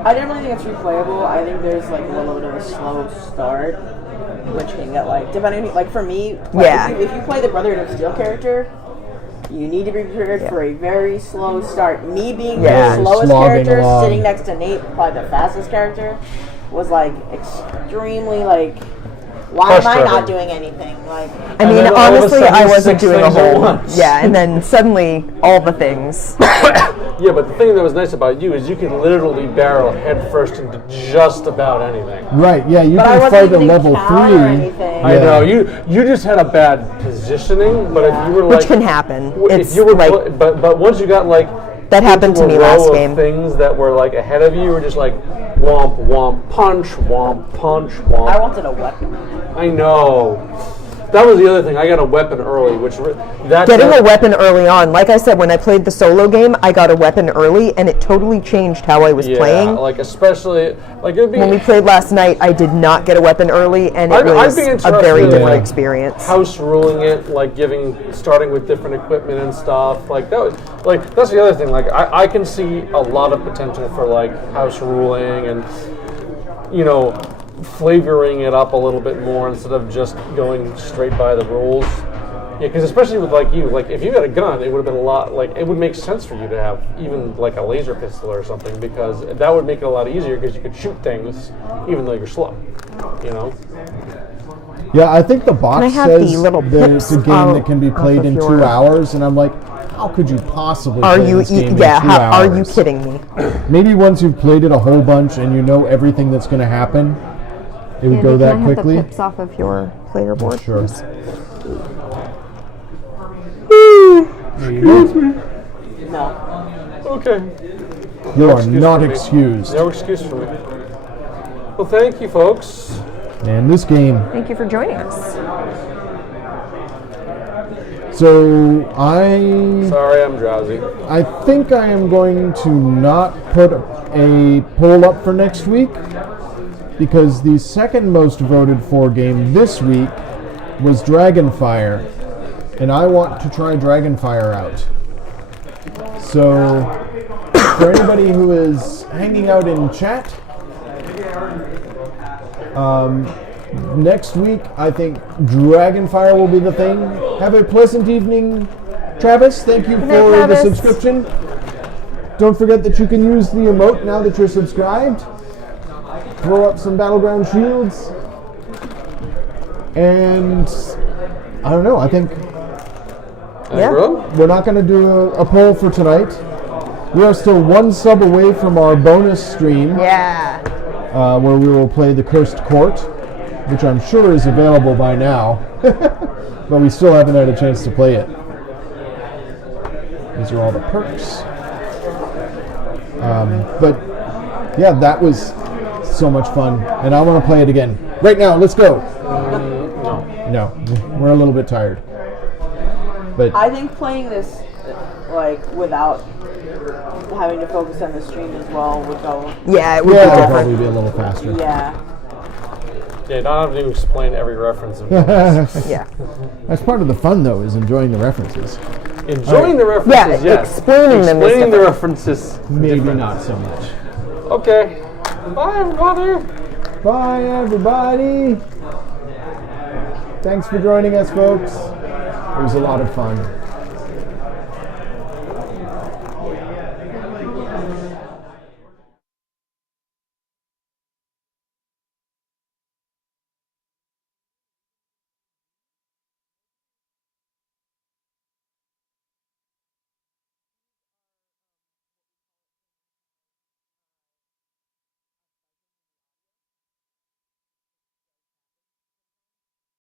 I didn't really think it's replayable. I think there's like a little bit of a slow start, which can get like, depending, like for me, like, Yeah. if you play the Brotherhood of Steel character, you need to be prepared for a very slow start. Me being Yeah. the slowest Slogging character, along. sitting next to Nate, probably the fastest character, was like extremely like, why am I Frustrating. not doing anything? Like, I mean, then all of a honestly, sudden I wasn't 6 doing a things at whole. once. Yeah, and then suddenly all the things. Yeah, but the thing that was nice about you is you could literally barrel headfirst into just about anything. Right, yeah, you but I can wasn't fight a even level counter or 3. anything. I Yeah. know you just had a bad positioning, but if you were like, Which can happen. if It's you were like, but once you got like That happened to into me a row last of game. things that were like ahead of you were just like womp womp punch womp punch womp. I wanted a weapon. I know. That was the other thing. I got a weapon early, which Getting a weapon early on, like I said, when I played the solo game, I got a weapon early, and it totally changed how I was playing. Like especially like it'd be When we played last night, I did not get a weapon early, and it was a very different experience. House ruling it, like starting with different equipment and stuff. Like that was like that's the other thing. Like I can see a lot of potential for like house ruling and flavoring it up a little bit more instead of just going straight by the rules. Yeah, because especially with like if you had a gun, it would have been a lot, like, it would make sense for you to have even like a laser pistol or something, because that would make it a lot easier because you could shoot things even though you're slow, Yeah, I think the box says that it's a game that can be played in 2 hours, and I'm like, how could you possibly play this game in 2 hours? Are you kidding me? Maybe once you've played it a whole bunch and you know everything that's going to happen, it would go that quickly. Can I have the pips off of your player board, Sure. please? Excuse me. No. Okay. You are not excused. No excuse for me. Well, thank you, folks. And this game. Thank you for joining us. So Sorry, I'm drowsy. I think I am going to not put a poll up for next week, because the second most voted for game this week was Dragonfire, and I want to try Dragonfire out. So for anybody who is hanging out in chat, next week I think Dragonfire will be the thing. Have a pleasant evening, Travis. Thank you for the subscription. Don't forget that you can use the emote now that you're subscribed. Throw up some Battleground shields. And I don't know, I think we're not going to do a poll for tonight. We are still one sub away from our bonus stream. Yeah. Where we will play the Cursed Court, which I'm sure is available by now. But we still haven't had a chance to play it. These are all the perks. But yeah, that was so much fun, and I want to play it again. Right now, let's go. No, we're a little bit tired. But I think playing this without having to focus on the stream as well would go. Yeah, it would be different. Probably be a little faster. Yeah. Yeah, not having to explain every reference. Yeah. That's part of the fun, though, is enjoying the references. Enjoying the references, yeah, yes. Explaining them. Explaining the references. Maybe not so much. Okay. Bye, everybody. Bye, everybody. Thanks for joining us, folks. It was a lot of fun.